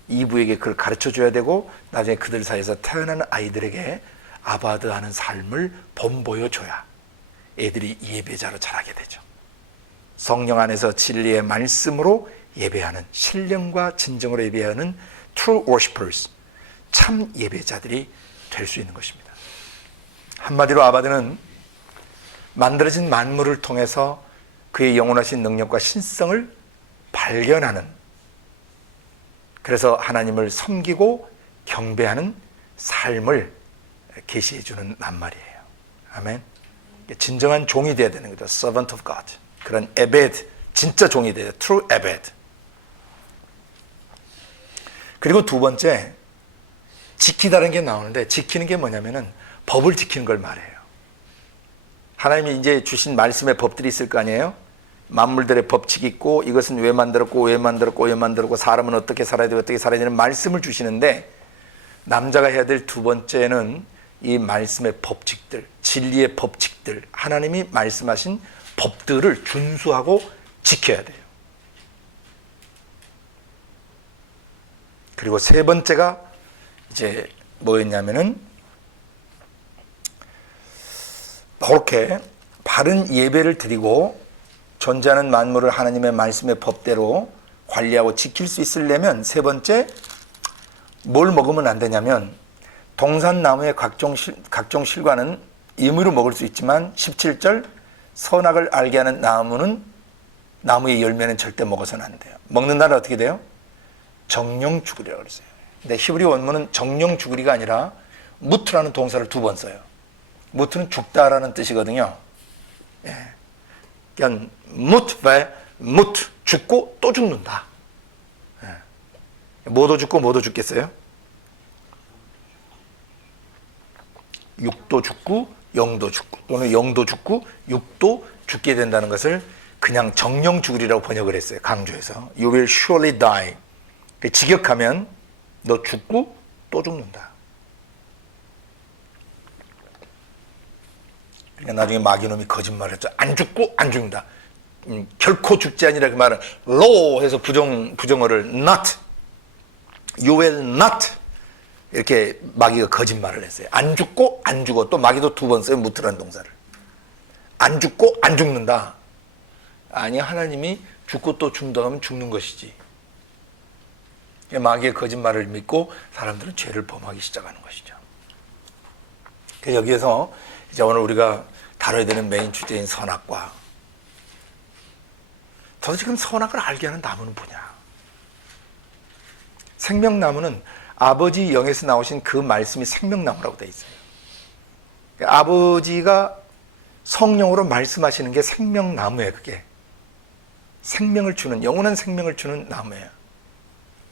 이브에게 그걸 가르쳐줘야 되고 나중에 그들 사이에서 태어나는 아이들에게 아바드하는 삶을 본보여줘야 애들이 예배자로 자라게 되죠. 성령 안에서 진리의 말씀으로 예배하는, 신령과 진정으로 예배하는 true worshipers, 참 예배자들이 될 수 있는 것입니다. 한마디로 아바드는 만들어진 만물을 통해서 그의 영원하신 능력과 신성을 발견하는, 그래서 하나님을 섬기고 경배하는 삶을 계시해 주는 낱말이에요. 아멘. 진정한 종이 되어야 되는 거죠. Servant of God. 그런 에베드, 진짜 종이 돼요. True 에베드. 그리고 두 번째, 지키다는 게 나오는데 지키는 게 뭐냐면은 법을 지키는 걸 말해요. 하나님이 이제 주신 말씀의 법들이 있을 거 아니에요? 만물들의 법칙이 있고 이것은 왜 만들었고 왜 만들었고 왜 만들었고 사람은 어떻게 살아야 되고 어떻게 살아야 되는 말씀을 주시는데, 남자가 해야 될 두 번째는 이 말씀의 법칙들, 진리의 법칙들, 하나님이 말씀하신 법들을 준수하고 지켜야 돼요. 그리고 세 번째가 이제 뭐였냐면은 그렇게 바른 예배를 드리고 존재하는 만물을 하나님의 말씀의 법대로 관리하고 지킬 수 있으려면 세 번째, 뭘 먹으면 안 되냐면 동산나무의 각종 실과는 임의로 먹을 수 있지만 17절 선악을 알게 하는 나무의 열매는 절대 먹어서는 안 돼요. 먹는다는 어떻게 돼요? 정령 죽으리라고 그랬어요. 근데 히브리 원문은 정령 죽으리가 아니라 무트라는 동사를 두 번 써요. 무트는 죽다라는 뜻이거든요. 예. 그러니까 무트, 죽고 또 죽는다. 예. 뭐도 죽고 뭐도 죽겠어요? 육도 죽고 영도 죽고 또는 영도 죽고 육도 죽게 된다는 것을 그냥 정령 죽으리라고 번역을 했어요. 강조해서 You will surely die. 직역하면 너 죽고 또 죽는다. 그러니까 나중에 마귀놈이 거짓말을 했죠. 안 죽고 안 죽는다. 결코 죽지 아니라 그 말은 law 해서 부정어를 not, you will not 이렇게 마귀가 거짓말을 했어요. 안 죽고 안 죽어. 또 마귀도 두 번 써요. 무트라는 동사를. 안 죽고 안 죽는다. 아니, 하나님이 죽고 또 죽는다 하면 죽는 것이지. 마귀의 거짓말을 믿고 사람들은 죄를 범하기 시작하는 것이죠. 그래서 여기에서 이제 오늘 우리가 다뤄야 되는 메인 주제인 선악과, 도대체 지금 선악을 알게 하는 나무는 뭐냐? 생명나무는 아버지 영에서 나오신 그 말씀이 생명나무라고 되어 있어요. 아버지가 성령으로 말씀하시는 게 생명나무예요. 그게 생명을 주는, 영원한 생명을 주는 나무예요.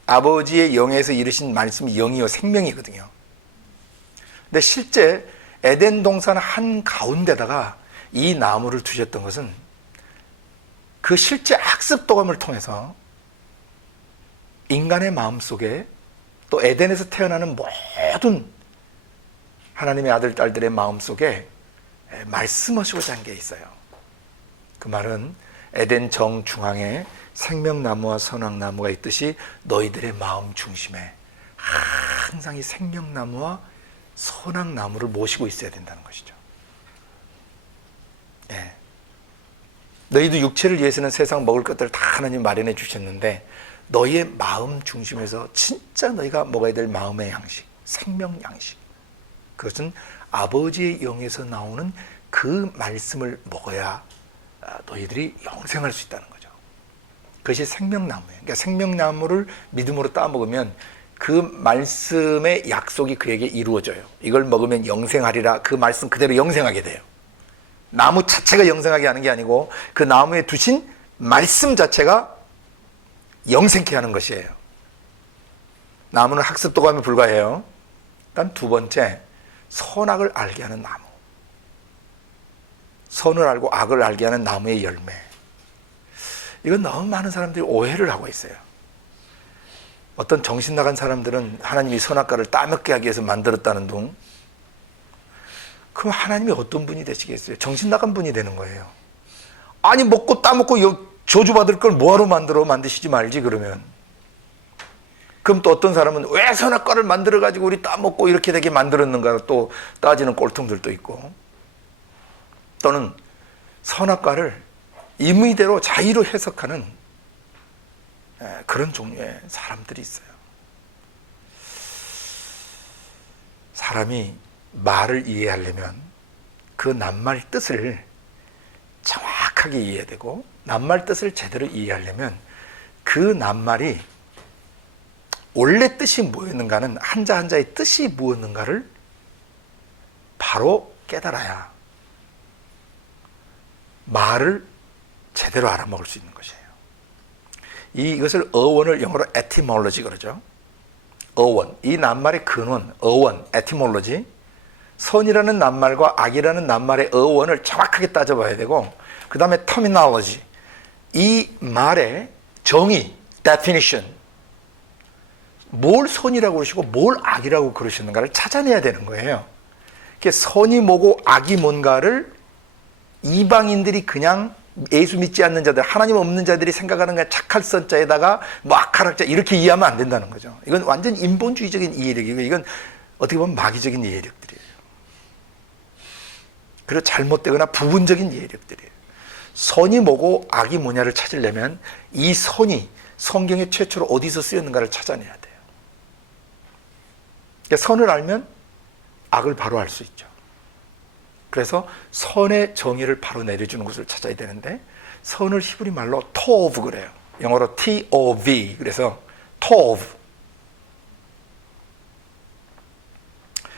아버지의 영에서 이르신 말씀이 영이요 생명이거든요. 근데 실제 에덴 동산 한가운데다가 이 나무를 두셨던 것은 그 실제 학습 도감을 통해서 인간의 마음속에 또 에덴에서 태어나는 모든 하나님의 아들, 딸들의 마음속에 말씀하시고자 한 게 있어요. 그 말은 에덴 정중앙에 생명나무와 선악나무가 있듯이 너희들의 마음 중심에 항상 이 생명나무와 선악나무를 모시고 있어야 된다는 것이죠. 예. 너희도 육체를 위해서는 세상 먹을 것들을 다 하나님 마련해 주셨는데 너희의 마음 중심에서 진짜 너희가 먹어야 될 마음의 양식, 생명 양식, 그것은 아버지의 영에서 나오는 그 말씀을 먹어야 너희들이 영생할 수 있다는 거죠. 그것이 생명나무예요. 그러니까 생명나무를 믿음으로 따먹으면 그 말씀의 약속이 그에게 이루어져요. 이걸 먹으면 영생하리라, 그 말씀 그대로 영생하게 돼요. 나무 자체가 영생하게 하는 게 아니고 그 나무에 두신 말씀 자체가 영생케 하는 것이에요. 나무는 학습도감에 불과해요. 일단 두 번째, 선악을 알게 하는 나무. 선을 알고 악을 알게 하는 나무의 열매. 이건 너무 많은 사람들이 오해를 하고 있어요. 어떤 정신 나간 사람들은 하나님이 선악과를 따먹게 하기 위해서 만들었다는 둥. 그럼 하나님이 어떤 분이 되시겠어요? 정신 나간 분이 되는 거예요. 아니 먹고 따먹고 저주받을 걸 뭐하러 만드시지 말지 그러면. 그럼 또 어떤 사람은 왜 선악과를 만들어가지고 우리 따먹고 이렇게 되게 만들었는가 또 따지는 꼴통들도 있고, 또는 선악과를 임의대로 자의로 해석하는 그런 종류의 사람들이 있어요. 사람이 말을 이해하려면 그 낱말 뜻을 정확하게 이해해야 되고, 낱말 뜻을 제대로 이해하려면 그 낱말이 원래 뜻이 뭐였는가는, 한자 한자의 뜻이 무엇인가를 바로 깨달아야 말을 제대로 알아먹을 수 있는 것이에요. 이것을 어원을 영어로 etymology 그러죠. 어원, 이 낱말의 근원, 어원, etymology. 선이라는 낱말과 악이라는 낱말의 어원을 정확하게 따져봐야 되고, 그 다음에 terminology, 이 말의 정의, definition, 뭘 선이라고 그러시고 뭘 악이라고 그러시는가를 찾아내야 되는 거예요. 선이 뭐고 악이 뭔가를 이방인들이 그냥 예수 믿지 않는 자들, 하나님 없는 자들이 생각하는 게 착할 선자에다가 뭐 악할 악자 이렇게 이해하면 안 된다는 거죠. 이건 완전 인본주의적인 이해력이고, 이건 어떻게 보면 마귀적인 이해력들이에요. 그리고 잘못되거나 부분적인 이해력들이에요. 선이 뭐고 악이 뭐냐를 찾으려면 이 선이 성경에 최초로 어디서 쓰였는가를 찾아내야 돼요. 그러니까 선을 알면 악을 바로 알 수 있죠. 그래서 선의 정의를 바로 내려주는 것을 찾아야 되는데, 선을 히브리 말로 tov 그래요. 영어로 tov. 그래서 tov.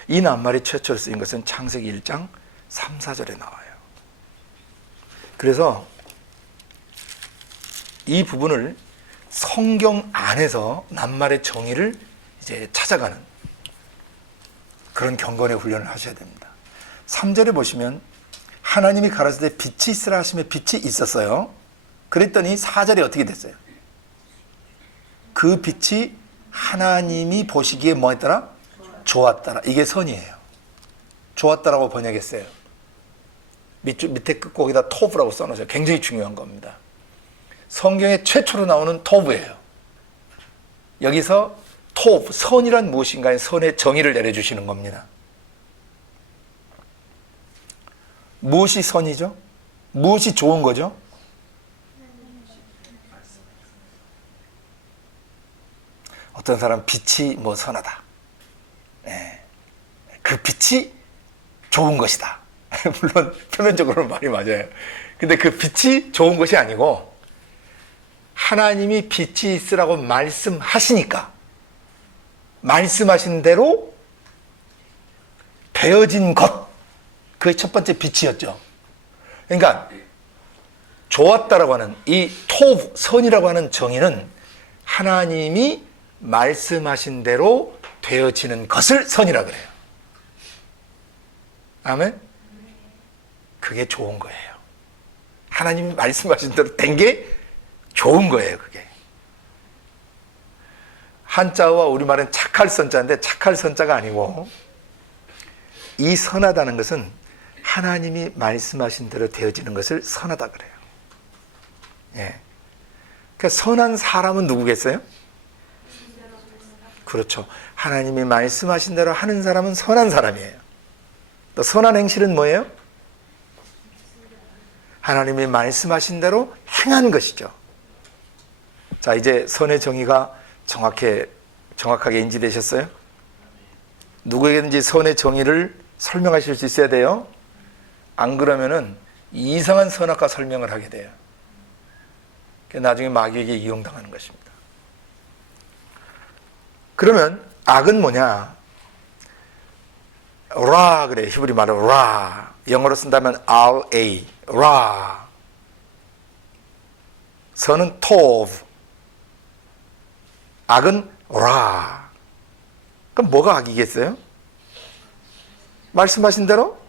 이 낱말이 최초로 쓰인 것은 창세기 1장 3, 4절에 나와요. 그래서 이 부분을 성경 안에서 낱말의 정의를 이제 찾아가는 그런 경건의 훈련을 하셔야 됩니다. 3절에 보시면 하나님이 가라사대 빛이 있으라 하시며 빛이 있었어요. 그랬더니 4절에 어떻게 됐어요? 그 빛이 하나님이 보시기에 뭐 했더라? 좋았더라. 이게 선이에요. 좋았다라고 번역했어요. 밑에 끝곡에다 토브라고 써놓으세요. 굉장히 중요한 겁니다. 성경에 최초로 나오는 토브예요. 여기서 토브, 선이란 무엇인가에 선의 정의를 내려주시는 겁니다. 무엇이 선이죠? 무엇이 좋은 거죠? 어떤 사람은 빛이 뭐 선하다. 네. 그 빛이 좋은 것이다. 물론 표면적으로는 말이 맞아요. 근데 그 빛이 좋은 것이 아니고 하나님이 빛이 있으라고 말씀하시니까 말씀하신 대로 되어진 것, 그게 첫 번째 빛이었죠. 그러니까 좋았다라고 하는 이 토브, 선이라고 하는 정의는 하나님이 말씀하신 대로 되어지는 것을 선이라 그래요. 아멘? 그게 좋은 거예요. 하나님이 말씀하신 대로 된 게 좋은 거예요, 그게. 한자와 우리말은 착할 선자인데 착할 선자가 아니고, 이 선하다는 것은 하나님이 말씀하신 대로 되어지는 것을 선하다 그래요. 예. 그러니까 선한 사람은 누구겠어요? 그렇죠. 하나님이 말씀하신 대로 하는 사람은 선한 사람이에요. 또 선한 행실은 뭐예요? 하나님이 말씀하신 대로 행한 것이죠. 자, 이제 선의 정의가 정확하게 인지되셨어요? 누구에게든지 선의 정의를 설명하실 수 있어야 돼요. 안 그러면은 이상한 선악과 설명을 하게 돼요. 나중에 마귀에게 이용당하는 것입니다. 그러면 악은 뭐냐? 라 그래. 히브리 말로 라. 영어로 쓴다면 RA. 라. 선은 토브. 악은 라. 그럼 뭐가 악이겠어요? 말씀하신 대로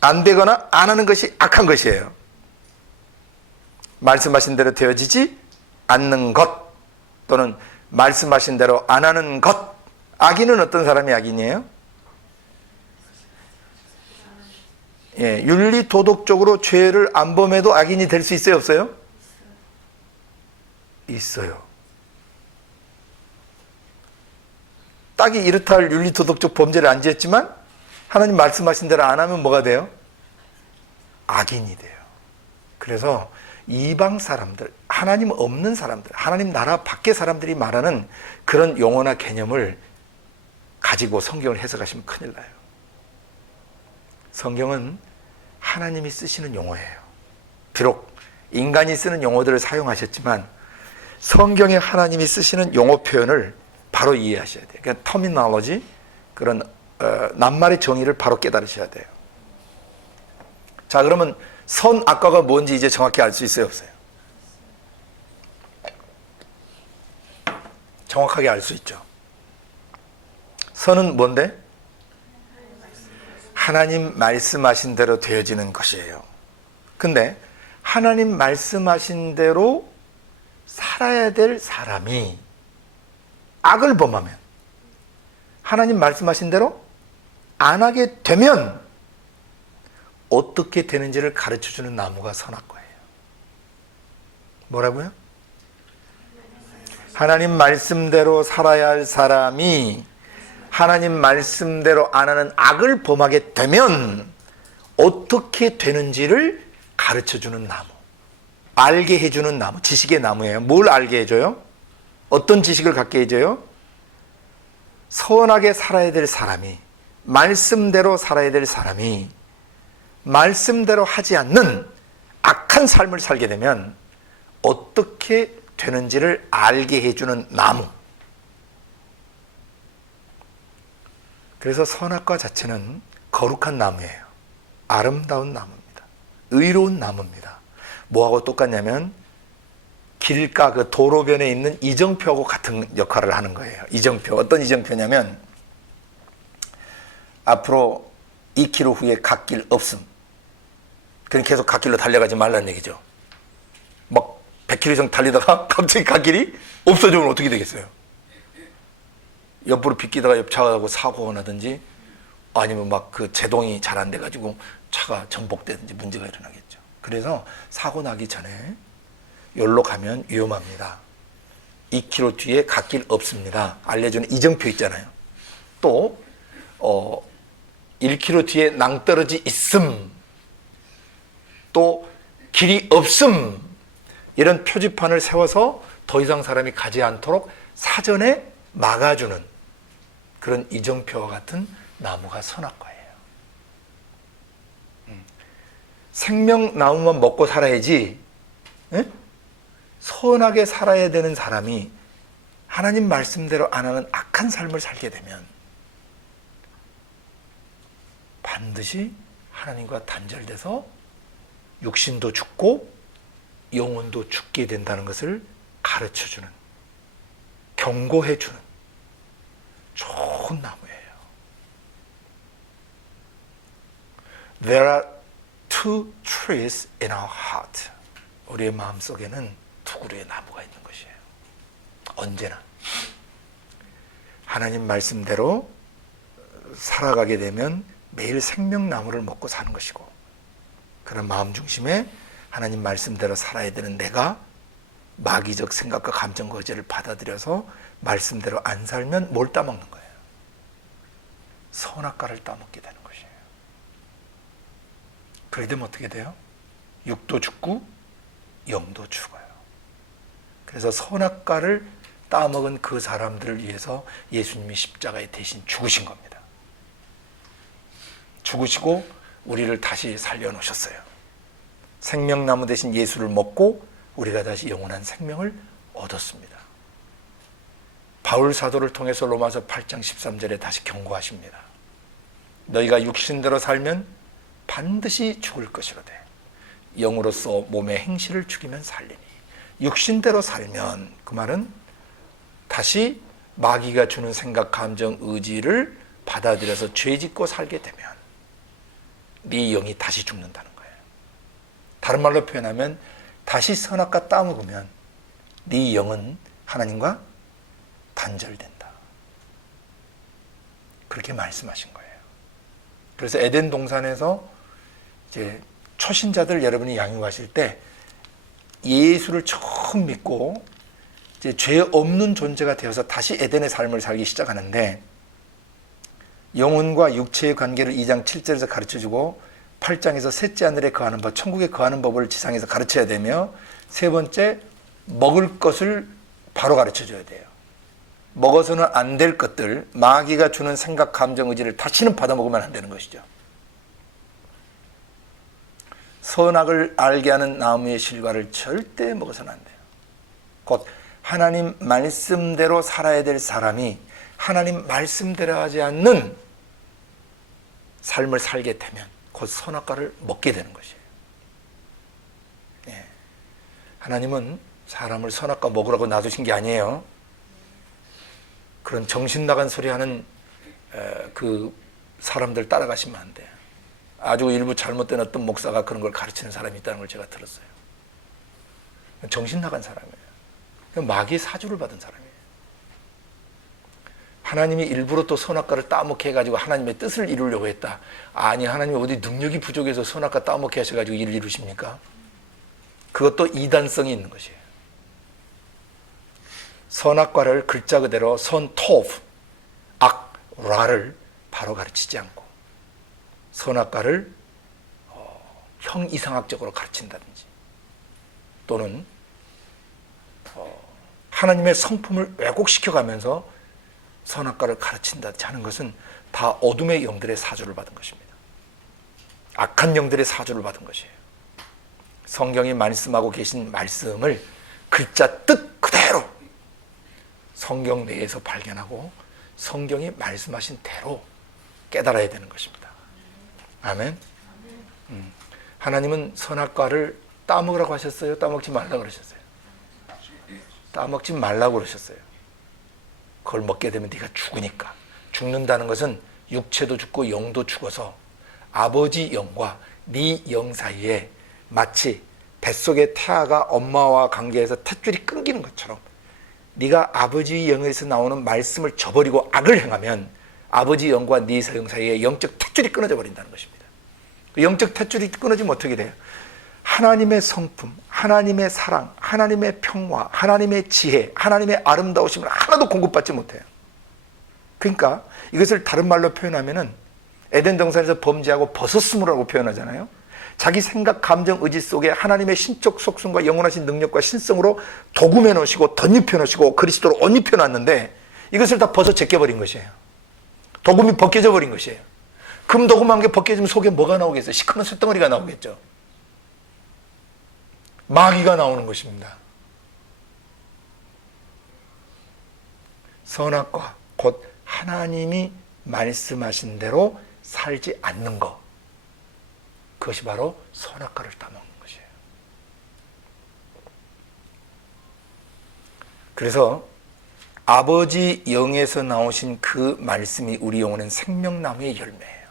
안 되거나 안 하는 것이 악한 것이에요. 말씀하신 대로 되어지지 않는 것, 또는 말씀하신 대로 안 하는 것. 악인은 어떤 사람이 악인이에요? 예, 윤리 도덕적으로 죄를 안 범해도 악인이 될 수 있어요, 없어요? 있어요. 딱이 이렇다 할 윤리 도덕적 범죄를 안 지었지만 하나님 말씀하신 대로 안 하면 뭐가 돼요? 악인이 돼요. 그래서 이방 사람들, 하나님 없는 사람들, 하나님 나라 밖의 사람들이 말하는 그런 용어나 개념을 가지고 성경을 해석하시면 큰일 나요. 성경은 하나님이 쓰시는 용어예요. 비록 인간이 쓰는 용어들을 사용하셨지만 성경에 하나님이 쓰시는 용어 표현을 바로 이해하셔야 돼요. 그러니까 터미널로지, 그런 낱말의 정의를 바로 깨달으셔야 돼요. 자, 그러면 선, 악과가 뭔지 이제 정확히 알 수 있어요, 없어요? 정확하게 알 수 있죠. 선은 뭔데? 하나님 말씀하신 대로 되어지는 것이에요. 근데 하나님 말씀하신 대로 살아야 될 사람이 악을 범하면, 하나님 말씀하신 대로 안 하게 되면 어떻게 되는지를 가르쳐주는 나무가 선악과예요. 뭐라고요? 하나님 말씀대로 살아야 할 사람이 하나님 말씀대로 안 하는 악을 범하게 되면 어떻게 되는지를 가르쳐주는 나무, 알게 해주는 나무, 지식의 나무예요. 뭘 알게 해줘요? 어떤 지식을 갖게 해줘요? 선하게 살아야 될 사람이, 말씀대로 살아야 될 사람이 말씀대로 하지 않는 악한 삶을 살게 되면 어떻게 되는지를 알게 해주는 나무. 그래서 선악과 자체는 거룩한 나무예요. 아름다운 나무입니다. 의로운 나무입니다. 뭐하고 똑같냐면 길가 그 도로변에 있는 이정표하고 같은 역할을 하는 거예요. 이정표. 어떤 이정표냐면 앞으로 2km 후에 갓길 없음. 그럼 계속 갓길로 달려가지 말라는 얘기죠. 막 100km 이상 달리다가 갑자기 갓길이 없어지면 어떻게 되겠어요? 옆으로 비끼다가 옆차하고 사고가 나든지, 아니면 막 그 제동이 잘 안 돼가지고 차가 전복되든지 문제가 일어나겠죠. 그래서 사고 나기 전에 여기로 가면 위험합니다. 2km 뒤에 갓길 없습니다. 알려주는 이정표 있잖아요. 또 1km 뒤에 낭떠러지 있음, 또 길이 없음, 이런 표지판을 세워서 더 이상 사람이 가지 않도록 사전에 막아주는 그런 이정표와 같은 나무가 선악과예요. 생명나무만 먹고 살아야지, 에? 선하게 살아야 되는 사람이 하나님 말씀대로 안 하는 악한 삶을 살게 되면 반드시 하나님과 단절돼서 육신도 죽고 영혼도 죽게 된다는 것을 가르쳐주는, 경고해주는 좋은 나무예요. There are two trees in our heart. 우리의 마음속에는 두 그루의 나무가 있는 것이에요. 언제나 하나님 말씀대로 살아가게 되면 매일 생명나무를 먹고 사는 것이고, 그런 마음 중심에 하나님 말씀대로 살아야 되는 내가 마귀적 생각과 감정과 의지를 받아들여서 말씀대로 안 살면 뭘 따먹는 거예요? 선악과를 따먹게 되는 것이에요. 그래 되면 어떻게 돼요? 육도 죽고 영도 죽어요. 그래서 선악과를 따먹은 그 사람들을 위해서 예수님이 십자가에 대신 죽으신 겁니다. 죽으시고 우리를 다시 살려놓으셨어요. 생명나무 대신 예수를 먹고 우리가 다시 영원한 생명을 얻었습니다. 바울 사도를 통해서 로마서 8장 13절에 다시 경고하십니다. 너희가 육신대로 살면 반드시 죽을 것이로되 영으로서 몸의 행실을 죽이면 살리니. 육신대로 살면, 그 말은 다시 마귀가 주는 생각, 감정, 의지를 받아들여서 죄짓고 살게 되면 네 영이 다시 죽는다는 거예요. 다른 말로 표현하면 다시 선악과 따먹으면 네 영은 하나님과 단절된다. 그렇게 말씀하신 거예요. 그래서 에덴 동산에서 이제 초신자들 여러분이 양육하실 때 예수를 처음 믿고 이제 죄 없는 존재가 되어서 다시 에덴의 삶을 살기 시작하는데, 영혼과 육체의 관계를 2장 7절에서 가르쳐주고 8장에서 셋째 하늘에 거하는 법, 천국에 거하는 법을 지상에서 가르쳐야 되며, 세 번째 먹을 것을 바로 가르쳐줘야 돼요. 먹어서는 안 될 것들, 마귀가 주는 생각, 감정, 의지를 다시는 받아먹으면 안 되는 것이죠. 선악을 알게 하는 나무의 실과를 절대 먹어서는 안 돼요. 곧 하나님 말씀대로 살아야 될 사람이 하나님 말씀대로 하지 않는 삶을 살게 되면 곧 선악과를 먹게 되는 것이에요. 예. 하나님은 사람을 선악과 먹으라고 놔두신 게 아니에요. 그런 정신 나간 소리 하는 그 사람들 따라가시면 안 돼요. 아주 일부 잘못된 어떤 목사가 그런 걸 가르치는 사람이 있다는 걸 제가 들었어요. 정신 나간 사람이에요. 마귀의 사주를 받은 사람이에요. 하나님이 일부러 또 선악과를 따먹게 해가지고 하나님의 뜻을 이루려고 했다. 아니, 하나님이 어디 능력이 부족해서 선악과 따먹게 하셔가지고 일을 이루십니까? 그것도 이단성이 있는 것이에요. 선악과를 글자 그대로 선토브, 악, 라를 바로 가르치지 않고 선악과를 형이상학적으로 가르친다든지, 또는 하나님의 성품을 왜곡시켜가면서 선악과를 가르친다든지 하는 것은 다 어둠의 영들의 사주를 받은 것입니다. 악한 영들의 사주를 받은 것이에요. 성경이 말씀하고 계신 말씀을 글자 뜻 그대로 성경 내에서 발견하고 성경이 말씀하신 대로 깨달아야 되는 것입니다. 아멘. 하나님은 선악과를 따먹으라고 하셨어요? 따먹지 말라고 그러셨어요? 따먹지 말라고 그러셨어요. 그걸 먹게 되면 네가 죽으니까. 죽는다는 것은 육체도 죽고 영도 죽어서 아버지 영과 네 영 사이에 마치 뱃속의 태아가 엄마와 관계에서 탯줄이 끊기는 것처럼 네가 아버지 영에서 나오는 말씀을 저버리고 악을 행하면 아버지 영과 네 영 사이에 영적 탯줄이 끊어져 버린다는 것입니다. 영적 탯줄이 끊어지면 어떻게 돼요? 하나님의 성품, 하나님의 사랑, 하나님의 평화, 하나님의 지혜, 하나님의 아름다우심을 하나도 공급받지 못해요. 그러니까 이것을 다른 말로 표현하면은 에덴 동산에서 범죄하고 벗었음이라고 표현하잖아요. 자기 생각, 감정, 의지 속에 하나님의 신적 속성과 영원하신 능력과 신성으로 도금해 놓으시고 덧입혀 놓으시고 그리스도로 옷 입혀 놨는데 이것을 다 벗어 제껴버린 것이에요. 도금이 벗겨져 버린 것이에요. 금 도금한 게 벗겨지면 속에 뭐가 나오겠어요? 시커먼 쇳덩어리가 나오겠죠. 마귀가 나오는 것입니다. 선악과 곧 하나님이 말씀하신 대로 살지 않는 것, 그것이 바로 선악과를 따먹는 것이에요. 그래서 아버지 영에서 나오신 그 말씀이 우리 영혼은 생명나무의 열매예요.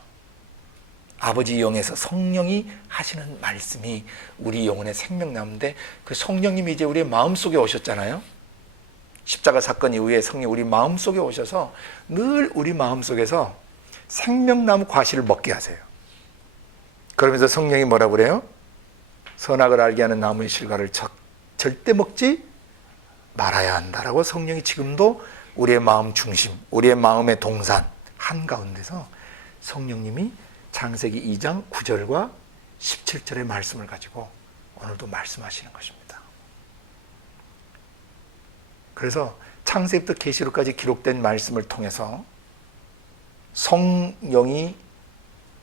아버지 영에서 성령이 하시는 말씀이 우리 영혼의 생명나무인데, 그 성령님이 이제 우리의 마음속에 오셨잖아요. 십자가 사건 이후에 성령 우리 마음속에 오셔서 늘 우리 마음속에서 생명나무 과실을 먹게 하세요. 그러면서 성령이 뭐라고 그래요? 선악을 알게 하는 나무의 실과를 절대 먹지 말아야 한다라고 성령이 지금도 우리의 마음 중심, 우리의 마음의 동산 한가운데서 성령님이 창세기 2장 9절과 17절의 말씀을 가지고 오늘도 말씀하시는 것입니다. 그래서 창세기부터 계시록까지 기록된 말씀을 통해서 성령이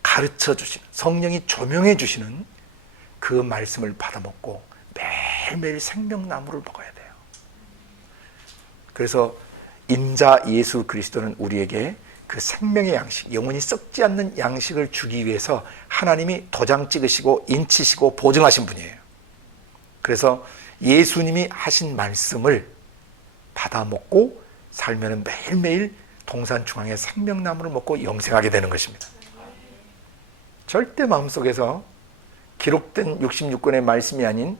가르쳐 주시는, 성령이 조명해 주시는 그 말씀을 받아먹고 매일매일 생명나무를 먹어야 돼요. 그래서 인자 예수 그리스도는 우리에게 그 생명의 양식, 영원히 썩지 않는 양식을 주기 위해서 하나님이 도장 찍으시고 인치시고 보증하신 분이에요. 그래서 예수님이 하신 말씀을 받아먹고 살면 매일매일 동산 중앙의 생명나무를 먹고 영생하게 되는 것입니다. 절대 마음속에서 기록된 66권의 말씀이 아닌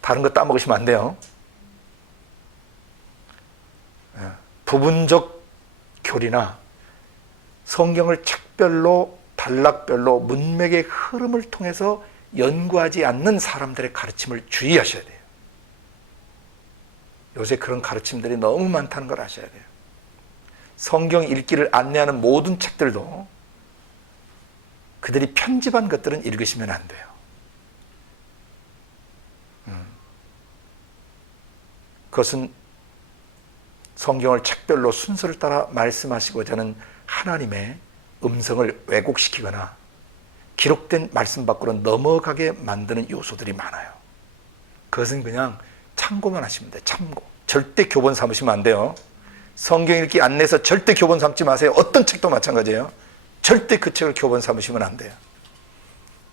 다른 거 따먹으시면 안 돼요. 부분적 교리나 성경을 책별로 단락별로 문맥의 흐름을 통해서 연구하지 않는 사람들의 가르침을 주의하셔야 돼요. 요새 그런 가르침들이 너무 많다는 걸 아셔야 돼요. 성경 읽기를 안내하는 모든 책들도 그들이 편집한 것들은 읽으시면 안 돼요. 그것은 성경을 책별로 순서를 따라 말씀하시고자 하는 하나님의 음성을 왜곡시키거나 기록된 말씀 밖으로 넘어가게 만드는 요소들이 많아요. 그것은 그냥 참고만 하시면 돼요. 참고. 절대 교본 삼으시면 안 돼요. 성경 읽기 안내서 절대 교본 삼지 마세요. 어떤 책도 마찬가지예요. 절대 그 책을 교본 삼으시면 안 돼요.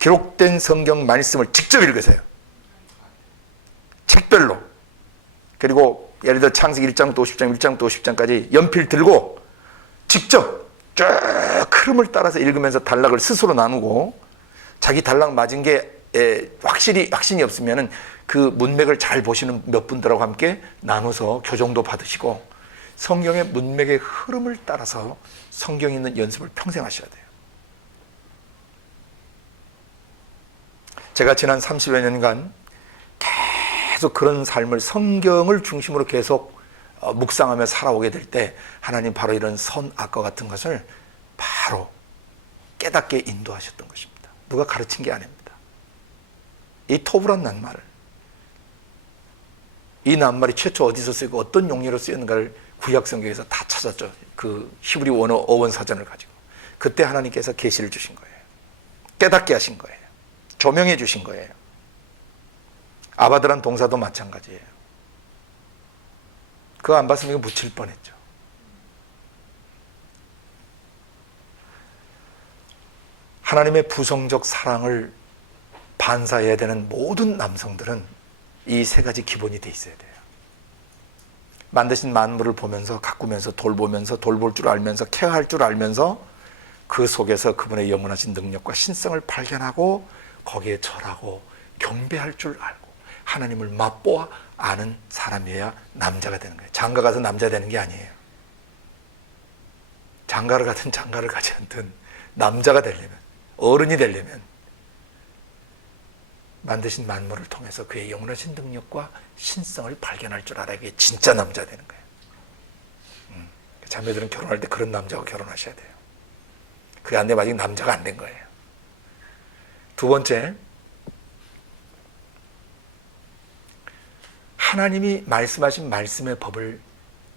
기록된 성경 말씀을 직접 읽으세요. 책별로. 그리고 예를 들어 창세기 1장부터 50장, 1장부터 50장까지 연필 들고 직접 쭉 흐름을 따라서 읽으면서 단락을 스스로 나누고, 자기 단락 맞은 게 확신이 없으면 그 문맥을 잘 보시는 몇 분들하고 함께 나눠서 교정도 받으시고, 성경의 문맥의 흐름을 따라서 성경 있는 연습을 평생 하셔야 돼요. 제가 지난 30여 년간 계속 그런 삶을, 성경을 중심으로 계속 묵상하며 살아오게 될 때 하나님 바로 이런 선악과 같은 것을 바로 깨닫게 인도하셨던 것입니다. 누가 가르친 게 아닙니다. 이 토브란 낱말을, 이 낱말이 최초 어디서 쓰이고 어떤 용례로 쓰였는가를 구약성경에서 다 찾았죠. 그 히브리 원어 어원 사전을 가지고. 그때 하나님께서 계시를 주신 거예요. 깨닫게 하신 거예요. 조명해 주신 거예요. 아바드란 동사도 마찬가지예요. 그거 안 봤으면 이거 묻힐 뻔했죠. 하나님의 부성적 사랑을 반사해야 되는 모든 남성들은 이 세 가지 기본이 돼 있어야 돼요. 만드신 만물을 보면서, 가꾸면서, 돌보면서, 돌볼 줄 알면서, 케어할 줄 알면서 그 속에서 그분의 영원하신 능력과 신성을 발견하고 거기에 절하고 경배할 줄 알고 하나님을 맛보아 아는 사람이어야 남자가 되는 거예요. 장가 가서 남자 되는 게 아니에요. 장가를 가든 장가를 가지 않든 남자가 되려면, 어른이 되려면 만드신 만물을 통해서 그의 영원하신 능력과 신성을 발견할 줄 알아야 그게 진짜 남자 되는 거예요. 자매들은 결혼할 때 그런 남자와 결혼하셔야 돼요. 그게 안 되면 아직 남자가 안 된 거예요. 두 번째, 하나님이 말씀하신 말씀의 법을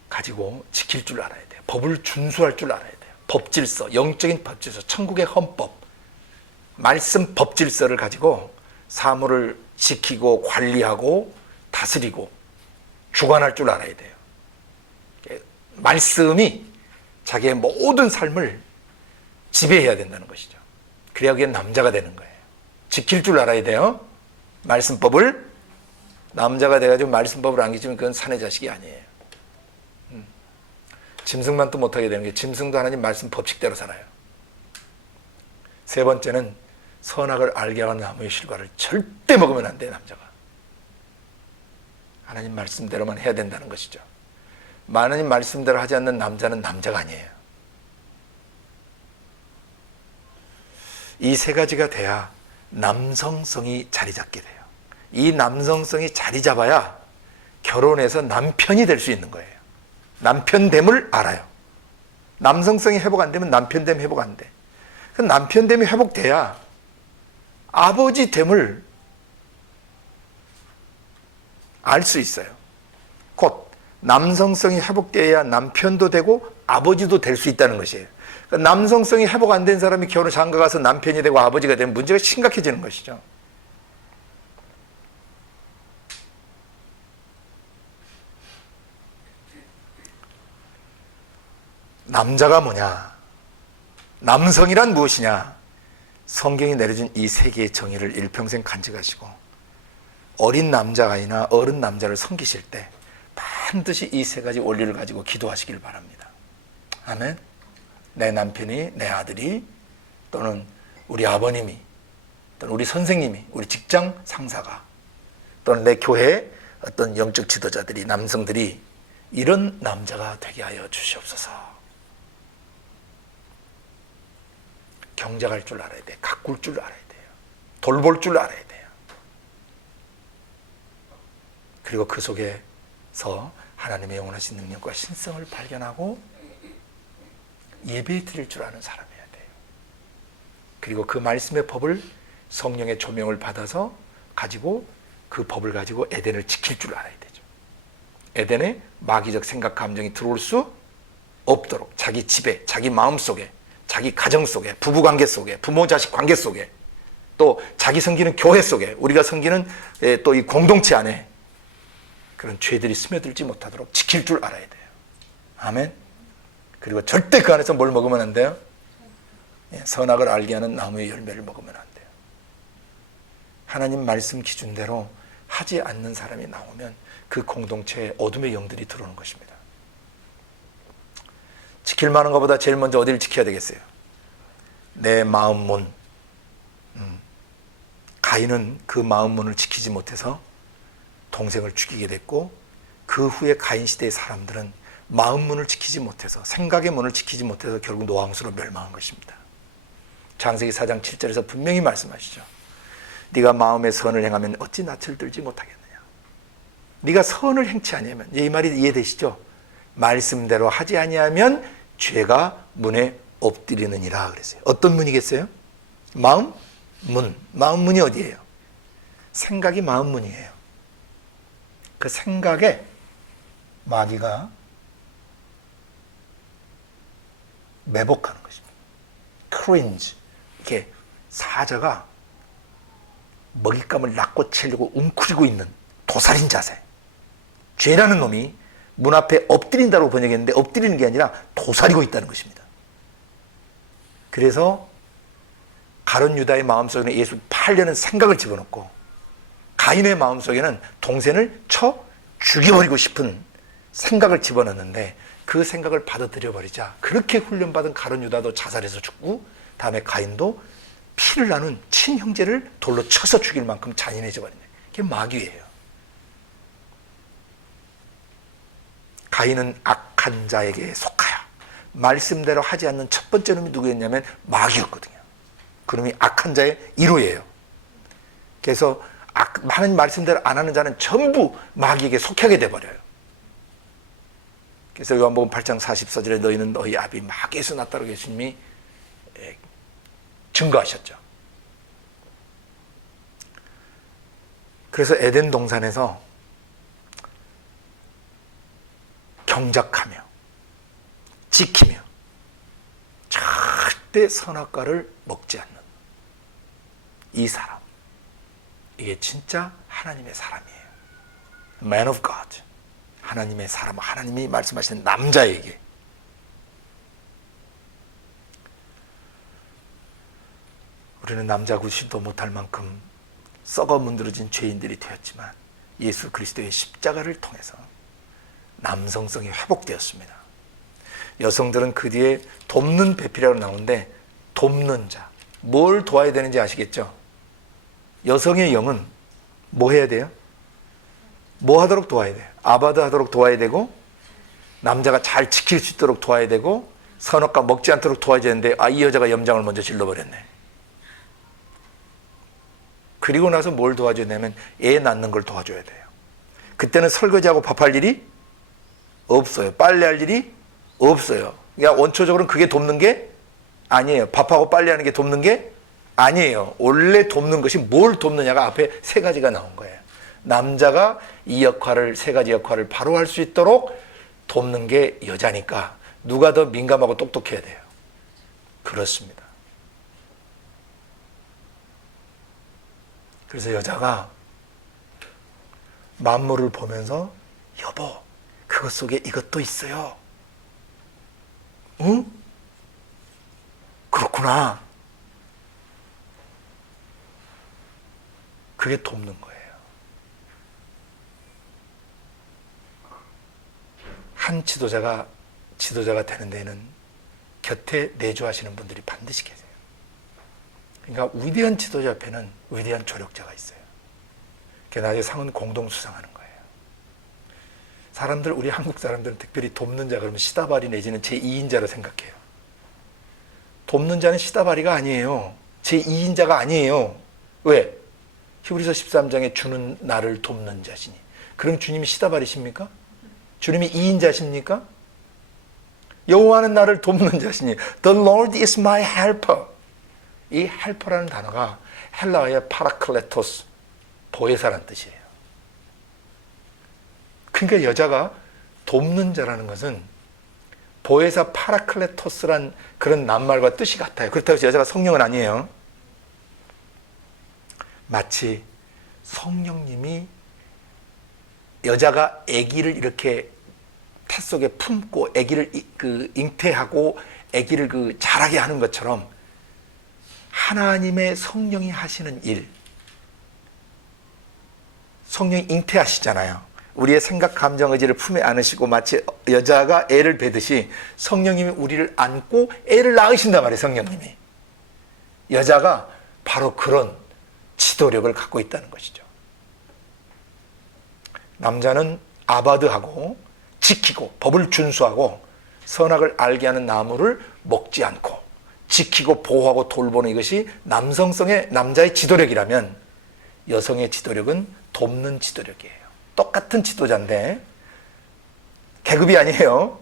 가지고 지킬 줄 알아야 돼요. 법을 준수할 줄 알아야 돼요. 법질서, 영적인 법질서, 천국의 헌법, 말씀 법질서를 가지고 사물을 지키고 관리하고 다스리고 주관할 줄 알아야 돼요. 말씀이 자기의 모든 삶을 지배해야 된다는 것이죠. 그래야 그게 남자가 되는 거예요. 지킬 줄 알아야 돼요. 말씀법을. 남자가 돼가지고 말씀법을 안 지키면 그건 사내 자식이 아니에요. 짐승만 또 못하게 되는 게, 짐승도 하나님 말씀 법칙대로 살아요. 세 번째는 선악을 알게 하는 나무의 실과를 절대 먹으면 안 돼요. 남자가 하나님 말씀대로만 해야 된다는 것이죠. 하나님 말씀대로 하지 않는 남자는 남자가 아니에요. 이 세 가지가 돼야 남성성이 자리 잡게 돼요. 이 남성성이 자리 잡아야 결혼해서 남편이 될 수 있는 거예요. 남편됨을 알아요. 남성성이 회복 안 되면 남편됨 회복 안 돼. 그 남편됨이 회복돼야 아버지됨을 알 수 있어요. 곧 남성성이 회복돼야 남편도 되고 아버지도 될 수 있다는 것이에요. 그러니까 남성성이 회복 안 된 사람이 결혼 장가 가서 남편이 되고 아버지가 되면 문제가 심각해지는 것이죠. 남자가 뭐냐? 남성이란 무엇이냐? 성경이 내려준 이 세 개의 정의를 일평생 간직하시고 어린 남자아이나 어른 남자를 섬기실 때 반드시 이 세 가지 원리를 가지고 기도하시길 바랍니다. 아멘. 내 남편이, 내 아들이, 또는 우리 아버님이, 또는 우리 선생님이, 우리 직장 상사가, 또는 내 교회 어떤 영적 지도자들이, 남성들이 이런 남자가 되게 하여 주시옵소서. 경작할 줄 알아야 돼. 가꿀 줄 알아야 돼요. 돌볼 줄 알아야 돼요. 그리고 그 속에서 하나님의 영원하신 능력과 신성을 발견하고 예배 드릴 줄 아는 사람이어야 돼요. 그리고 그 말씀의 법을, 성령의 조명을 받아서 가지고 그 법을 가지고 에덴을 지킬 줄 알아야 되죠. 에덴에 마귀적 생각, 감정이 들어올 수 없도록 자기 집에, 자기 마음 속에, 자기 가정 속에, 부부관계 속에, 부모 자식 관계 속에, 또 자기 섬기는 교회 속에, 우리가 섬기는 또 이 공동체 안에 그런 죄들이 스며들지 못하도록 지킬 줄 알아야 돼요. 아멘. 그리고 절대 그 안에서 뭘 먹으면 안 돼요? 선악을 알게 하는 나무의 열매를 먹으면 안 돼요. 하나님 말씀 기준대로 하지 않는 사람이 나오면 그 공동체에 어둠의 영들이 들어오는 것입니다. 지킬 만한 것보다 제일 먼저 어디를 지켜야 되겠어요? 내 마음 문. 가인은 그 마음 문을 지키지 못해서 동생을 죽이게 됐고, 그 후에 가인 시대의 사람들은 마음 문을 지키지 못해서, 생각의 문을 지키지 못해서 결국 노함수로 멸망한 것입니다. 창세기 4장 7절에서 분명히 말씀하시죠. 네가 마음의 선을 행하면 어찌 낯을 들지 못하겠느냐. 네가 선을 행치 아니하면, 이 말이 이해되시죠? 말씀대로 하지 아니하면 죄가 문에 엎드리느니라 그랬어요. 어떤 문이겠어요? 마음 문. 마음 문이 어디예요? 생각이 마음 문이에요. 그 생각에 마귀가 매복하는 것입니다. 크린지. 이렇게 사자가 먹잇감을 낚고 채려고 웅크리고 있는 도살인 자세. 죄라는 놈이 문 앞에 엎드린다고 번역했는데 엎드리는 게 아니라 도사리고 있다는 것입니다. 그래서 가룟 유다의 마음속에는 예수 팔려는 생각을 집어넣고, 가인의 마음속에는 동생을 쳐 죽여버리고 싶은 생각을 집어넣는데, 그 생각을 받아들여버리자 그렇게 훈련받은 가룟 유다도 자살해서 죽고, 다음에 가인도 피를 나눈 친형제를 돌로 쳐서 죽일 만큼 잔인해져 버린 거예요. 그게 마귀예요. 가인은 악한 자에게 속하여 말씀대로 하지 않는 첫 번째 놈이 누구였냐면 마귀였거든요. 그놈이 악한 자의 1호예요. 그래서 하나님 말씀대로 안 하는 자는 전부 마귀에게 속하게 돼버려요. 그래서 요한복음 8장 44절에 너희는 너희 아비 마귀에서 났다고 예수님이 증거하셨죠. 그래서 에덴 동산에서 경작하며 지키며 절대 선악과를 먹지 않는 이 사람, 이게 진짜 하나님의 사람이에요. Man of God. 하나님의 사람, 하나님이 말씀하시는 남자에게. 우리는 남자 구실도 못할 만큼 썩어 문드러진 죄인들이 되었지만 예수 그리스도의 십자가를 통해서 남성성이 회복되었습니다. 여성들은 그 뒤에 돕는 배필이라고 나오는데, 돕는 자, 뭘 도와야 되는지 아시겠죠? 여성의 영은 뭐 해야 돼요? 뭐 하도록 도와야 돼요? 아바드 하도록 도와야 되고, 남자가 잘 지킬 수 있도록 도와야 되고, 선악과 먹지 않도록 도와야 되는데, 이 여자가 염장을 먼저 질러버렸네. 그리고 나서 뭘 도와줘야 되냐면 애 낳는 걸 도와줘야 돼요. 그때는 설거지하고 밥할 일이 없어요. 빨래할 일이 없어요. 그러니까 원초적으로는 그게 돕는 게 아니에요. 밥하고 빨래하는 게 돕는 게 아니에요. 원래 돕는 것이 뭘 돕느냐가 앞에 세 가지가 나온 거예요. 남자가 이 역할을, 세 가지 역할을 바로 할 수 있도록 돕는 게 여자니까 누가 더 민감하고 똑똑해야 돼요? 그렇습니다. 그래서 여자가 만물을 보면서, 여보, 그것 속에 이것도 있어요. 응? 그렇구나. 그게 돕는 거예요. 한 지도자가 되는 데는 곁에 내조하시는 분들이 반드시 계세요. 그러니까 위대한 지도자 옆에는 위대한 조력자가 있어요. 나중에 상은 공동 수상하는 거예요. 사람들, 우리 한국 사람들은 특별히 돕는 자 그러면 시다바리 내지는 제2인자로 생각해요. 돕는 자는 시다바리가 아니에요. 제2인자가 아니에요. 왜? 히브리서 13장에 주는 나를 돕는 자시니. 그럼 주님이 시다바리십니까? 주님이 2인자십니까? 여호와는 나를 돕는 자시니. The Lord is my helper. 이 헬퍼라는 단어가 헬라어의 파라클레토스, 보혜사라는 뜻이에요. 그러니까 여자가 돕는 자라는 것은 보혜사 파라클레토스란 그런 낱말과 뜻이 같아요. 그렇다고 해서 여자가 성령은 아니에요. 마치 성령님이 여자가 아기를 이렇게 태 속에 품고 아기를 잉태하고 아기를 자라게 하는 것처럼 하나님의 성령이 하시는 일, 성령이 잉태하시잖아요. 우리의 생각, 감정, 의지를 품에 안으시고 마치 여자가 애를 베듯이 성령님이 우리를 안고 애를 낳으신단 말이에요. 성령님이. 여자가 바로 그런 지도력을 갖고 있다는 것이죠. 남자는 아바드하고 지키고 법을 준수하고 선악을 알게 하는 나무를 먹지 않고 지키고 보호하고 돌보는 이것이 남성성의 남자의 지도력이라면 여성의 지도력은 돕는 지도력이에요. 똑같은 지도자인데 계급이 아니에요.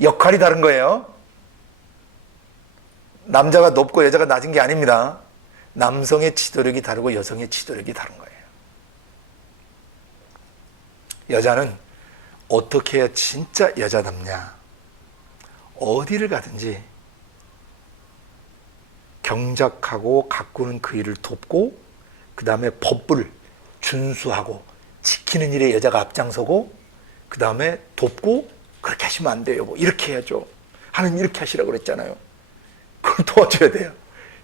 역할이 다른 거예요. 남자가 높고 여자가 낮은 게 아닙니다. 남성의 지도력이 다르고 여성의 지도력이 다른 거예요. 여자는 어떻게 해야 진짜 여자답냐? 어디를 가든지 경작하고 가꾸는 그 일을 돕고, 그 다음에 법을 준수하고 지키는 일에 여자가 앞장서고, 그 다음에 돕고, 그렇게 하시면 안 돼요. 뭐 이렇게 해야죠. 하나님 이렇게 하시라고 그랬잖아요. 그걸 도와줘야 돼요.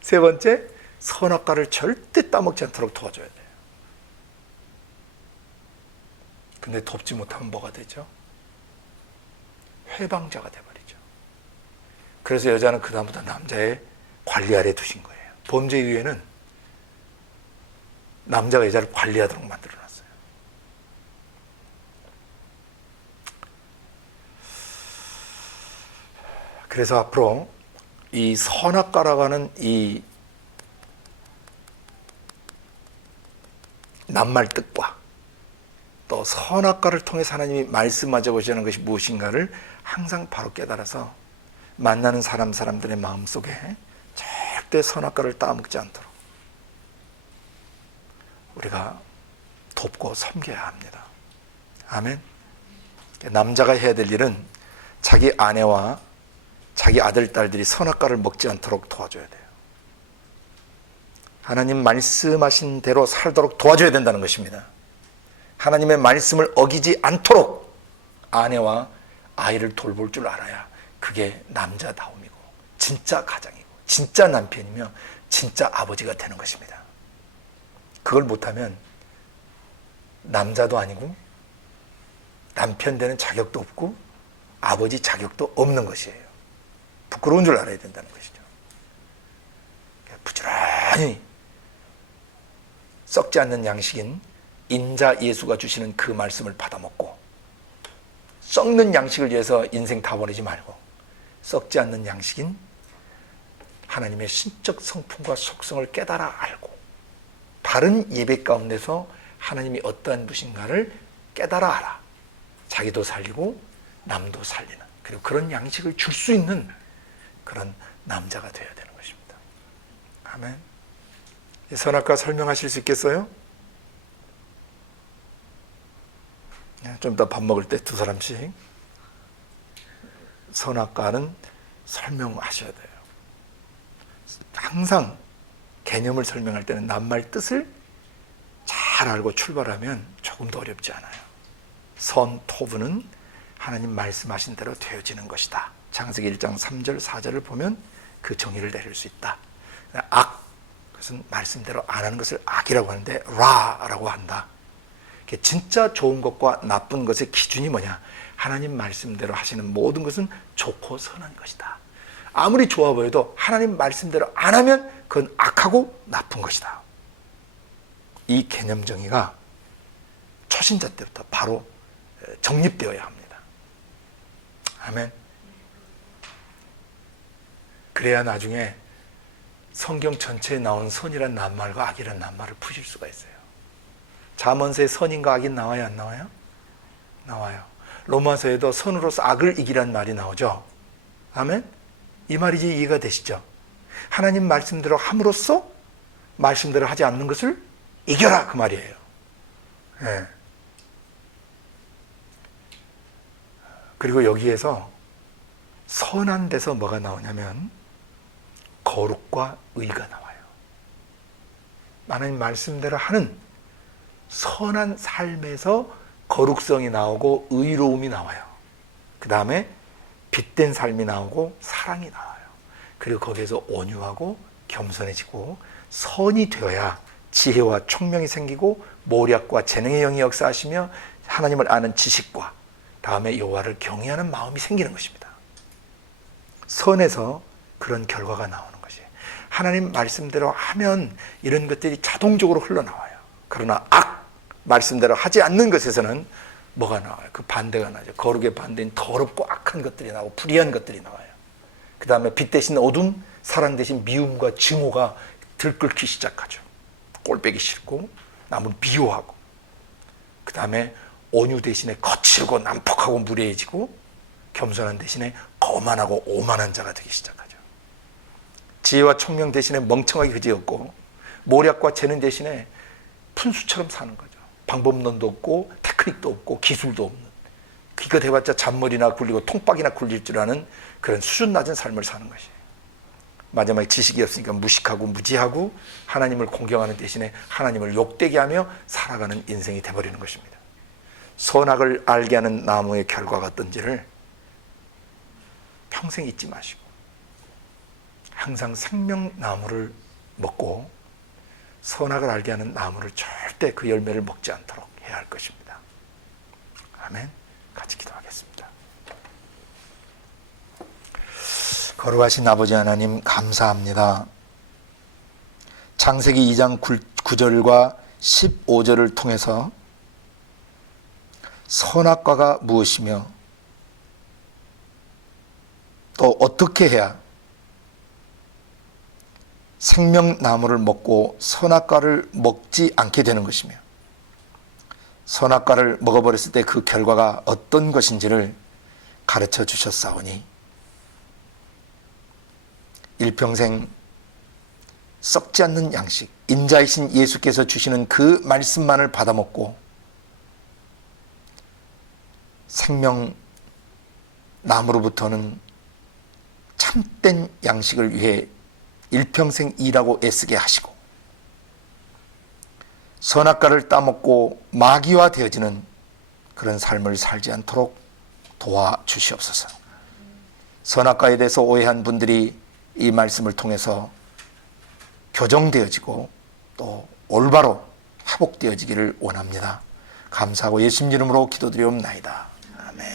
세 번째, 선악과를 절대 따먹지 않도록 도와줘야 돼요. 근데 돕지 못하면 뭐가 되죠? 회방자가 돼버리죠. 그래서 여자는 그 다음부터 남자의 관리 아래 두신 거예요. 범죄 이후에는 남자가 여자를 관리하도록 만들어놨어요. 그래서 앞으로 이 선악과라고 하는 이 낱말 뜻과 또 선악과를 통해서 하나님이 말씀하자 보시는 것이 무엇인가를 항상 바로 깨달아서 만나는 사람들의 마음속에 절대 선악과를 따먹지 않도록 우리가 돕고 섬겨야 합니다. 아멘. 남자가 해야 될 일은 자기 아내와 자기 아들, 딸들이 선악과를 먹지 않도록 도와줘야 돼요. 하나님 말씀하신 대로 살도록 도와줘야 된다는 것입니다. 하나님의 말씀을 어기지 않도록 아내와 아이를 돌볼 줄 알아야 그게 남자다움이고 진짜 가장이고 진짜 남편이며 진짜 아버지가 되는 것입니다. 그걸 못하면 남자도 아니고 남편 되는 자격도 없고 아버지 자격도 없는 것이에요. 부끄러운 줄 알아야 된다는 것이죠. 부지런히 썩지 않는 양식인 인자 예수가 주시는 그 말씀을 받아먹고 썩는 양식을 위해서 인생 다 버리지 말고 썩지 않는 양식인 하나님의 신적 성품과 속성을 깨달아 알고 바른 예배 가운데서 하나님이 어떠한 분인가를 깨달아 알아 자기도 살리고 남도 살리는 그리고 그런 양식을 줄 수 있는 그런 남자가 되어야 되는 것입니다. 아멘. 선악과 설명하실 수 있겠어요? 좀 이따 밥 먹을 때 두 사람씩 선악과는 설명하셔야 돼요. 항상 개념을 설명할 때는 낱말 뜻을 잘 알고 출발하면 조금 더 어렵지 않아요. 선, 토부는 하나님 말씀하신 대로 되어지는 것이다. 창세기 1장 3절 4절을 보면 그 정의를 내릴 수 있다. 악, 그것은 말씀대로 안 하는 것을 악이라고 하는데 라라고 한다. 진짜 좋은 것과 나쁜 것의 기준이 뭐냐? 하나님 말씀대로 하시는 모든 것은 좋고 선한 것이다. 아무리 좋아 보여도 하나님 말씀대로 안 하면 그건 악하고 나쁜 것이다. 이 개념 정의가 초신자 때부터 바로 정립되어야 합니다. 아멘. 그래야 나중에 성경 전체에 나온 선이란 낱말과 악이란 낱말을 푸실 수가 있어요. 잠언서에 선인과 악이 나와요, 안 나와요? 나와요. 로마서에도 선으로서 악을 이기란 말이 나오죠. 아멘? 이 말이 이제 이해가 되시죠? 하나님 말씀대로 함으로써 말씀대로 하지 않는 것을 이겨라 그 말이에요. 네. 그리고 여기에서 선한 데서 뭐가 나오냐면 거룩과 의가 나와요. 하나님 말씀대로 하는 선한 삶에서 거룩성이 나오고 의로움이 나와요. 그 다음에 빛된 삶이 나오고 사랑이 나와요. 그리고 거기에서 온유하고 겸손해지고 선이 되어야 지혜와 총명이 생기고 모략과 재능의 영이 역사하시며 하나님을 아는 지식과 다음에 여호와를 경외하는 마음이 생기는 것입니다. 선에서 그런 결과가 나오는 것이에요. 하나님 말씀대로 하면 이런 것들이 자동적으로 흘러나와요. 그러나 악, 말씀대로 하지 않는 것에서는 뭐가 나와요? 그 반대가 나죠. 거룩의 반대인 더럽고 악한 것들이 나오고 불의한 것들이 나와요. 그 다음에 빛 대신 어둠, 사랑 대신 미움과 증오가 들끓기 시작하죠. 꼴배기 싫고 남을 미워하고 그 다음에 온유 대신에 거칠고 난폭하고 무례해지고 겸손한 대신에 거만하고 오만한 자가 되기 시작하죠. 지혜와 총명 대신에 멍청하게 그지없고 모략과 재능 대신에 푼수처럼 사는 거죠. 방법론도 없고 테크닉도 없고 기술도 없는 기껏 해봤자 잔머리나 굴리고 통박이나 굴릴 줄 아는 그런 수준 낮은 삶을 사는 것이에요. 마지막에 지식이 없으니까 무식하고 무지하고 하나님을 공경하는 대신에 하나님을 욕되게 하며 살아가는 인생이 돼버리는 것입니다. 선악을 알게 하는 나무의 결과가 어떤지를 평생 잊지 마시고 항상 생명나무를 먹고 선악을 알게 하는 나무를 절대 그 열매를 먹지 않도록 해야 할 것입니다. 아멘. 같이 기도하겠습니다. 거룩하신 아버지 하나님 감사합니다. 창세기 2장 9절과 15절을 통해서 선악과가 무엇이며 또 어떻게 해야 생명나무를 먹고 선악과를 먹지 않게 되는 것이며 선악과를 먹어버렸을 때 그 결과가 어떤 것인지를 가르쳐 주셨사오니 일평생 썩지 않는 양식 인자이신 예수께서 주시는 그 말씀만을 받아먹고 생명나무로부터는 참된 양식을 위해 일평생 일하고 애쓰게 하시고 선악과를 따먹고 마귀화 되어지는 그런 삶을 살지 않도록 도와주시옵소서. 선악과에 대해서 오해한 분들이 이 말씀을 통해서 교정되어지고 또 올바로 회복되어지기를 원합니다. 감사하고 예수님 이름으로 기도드리옵나이다. 아멘.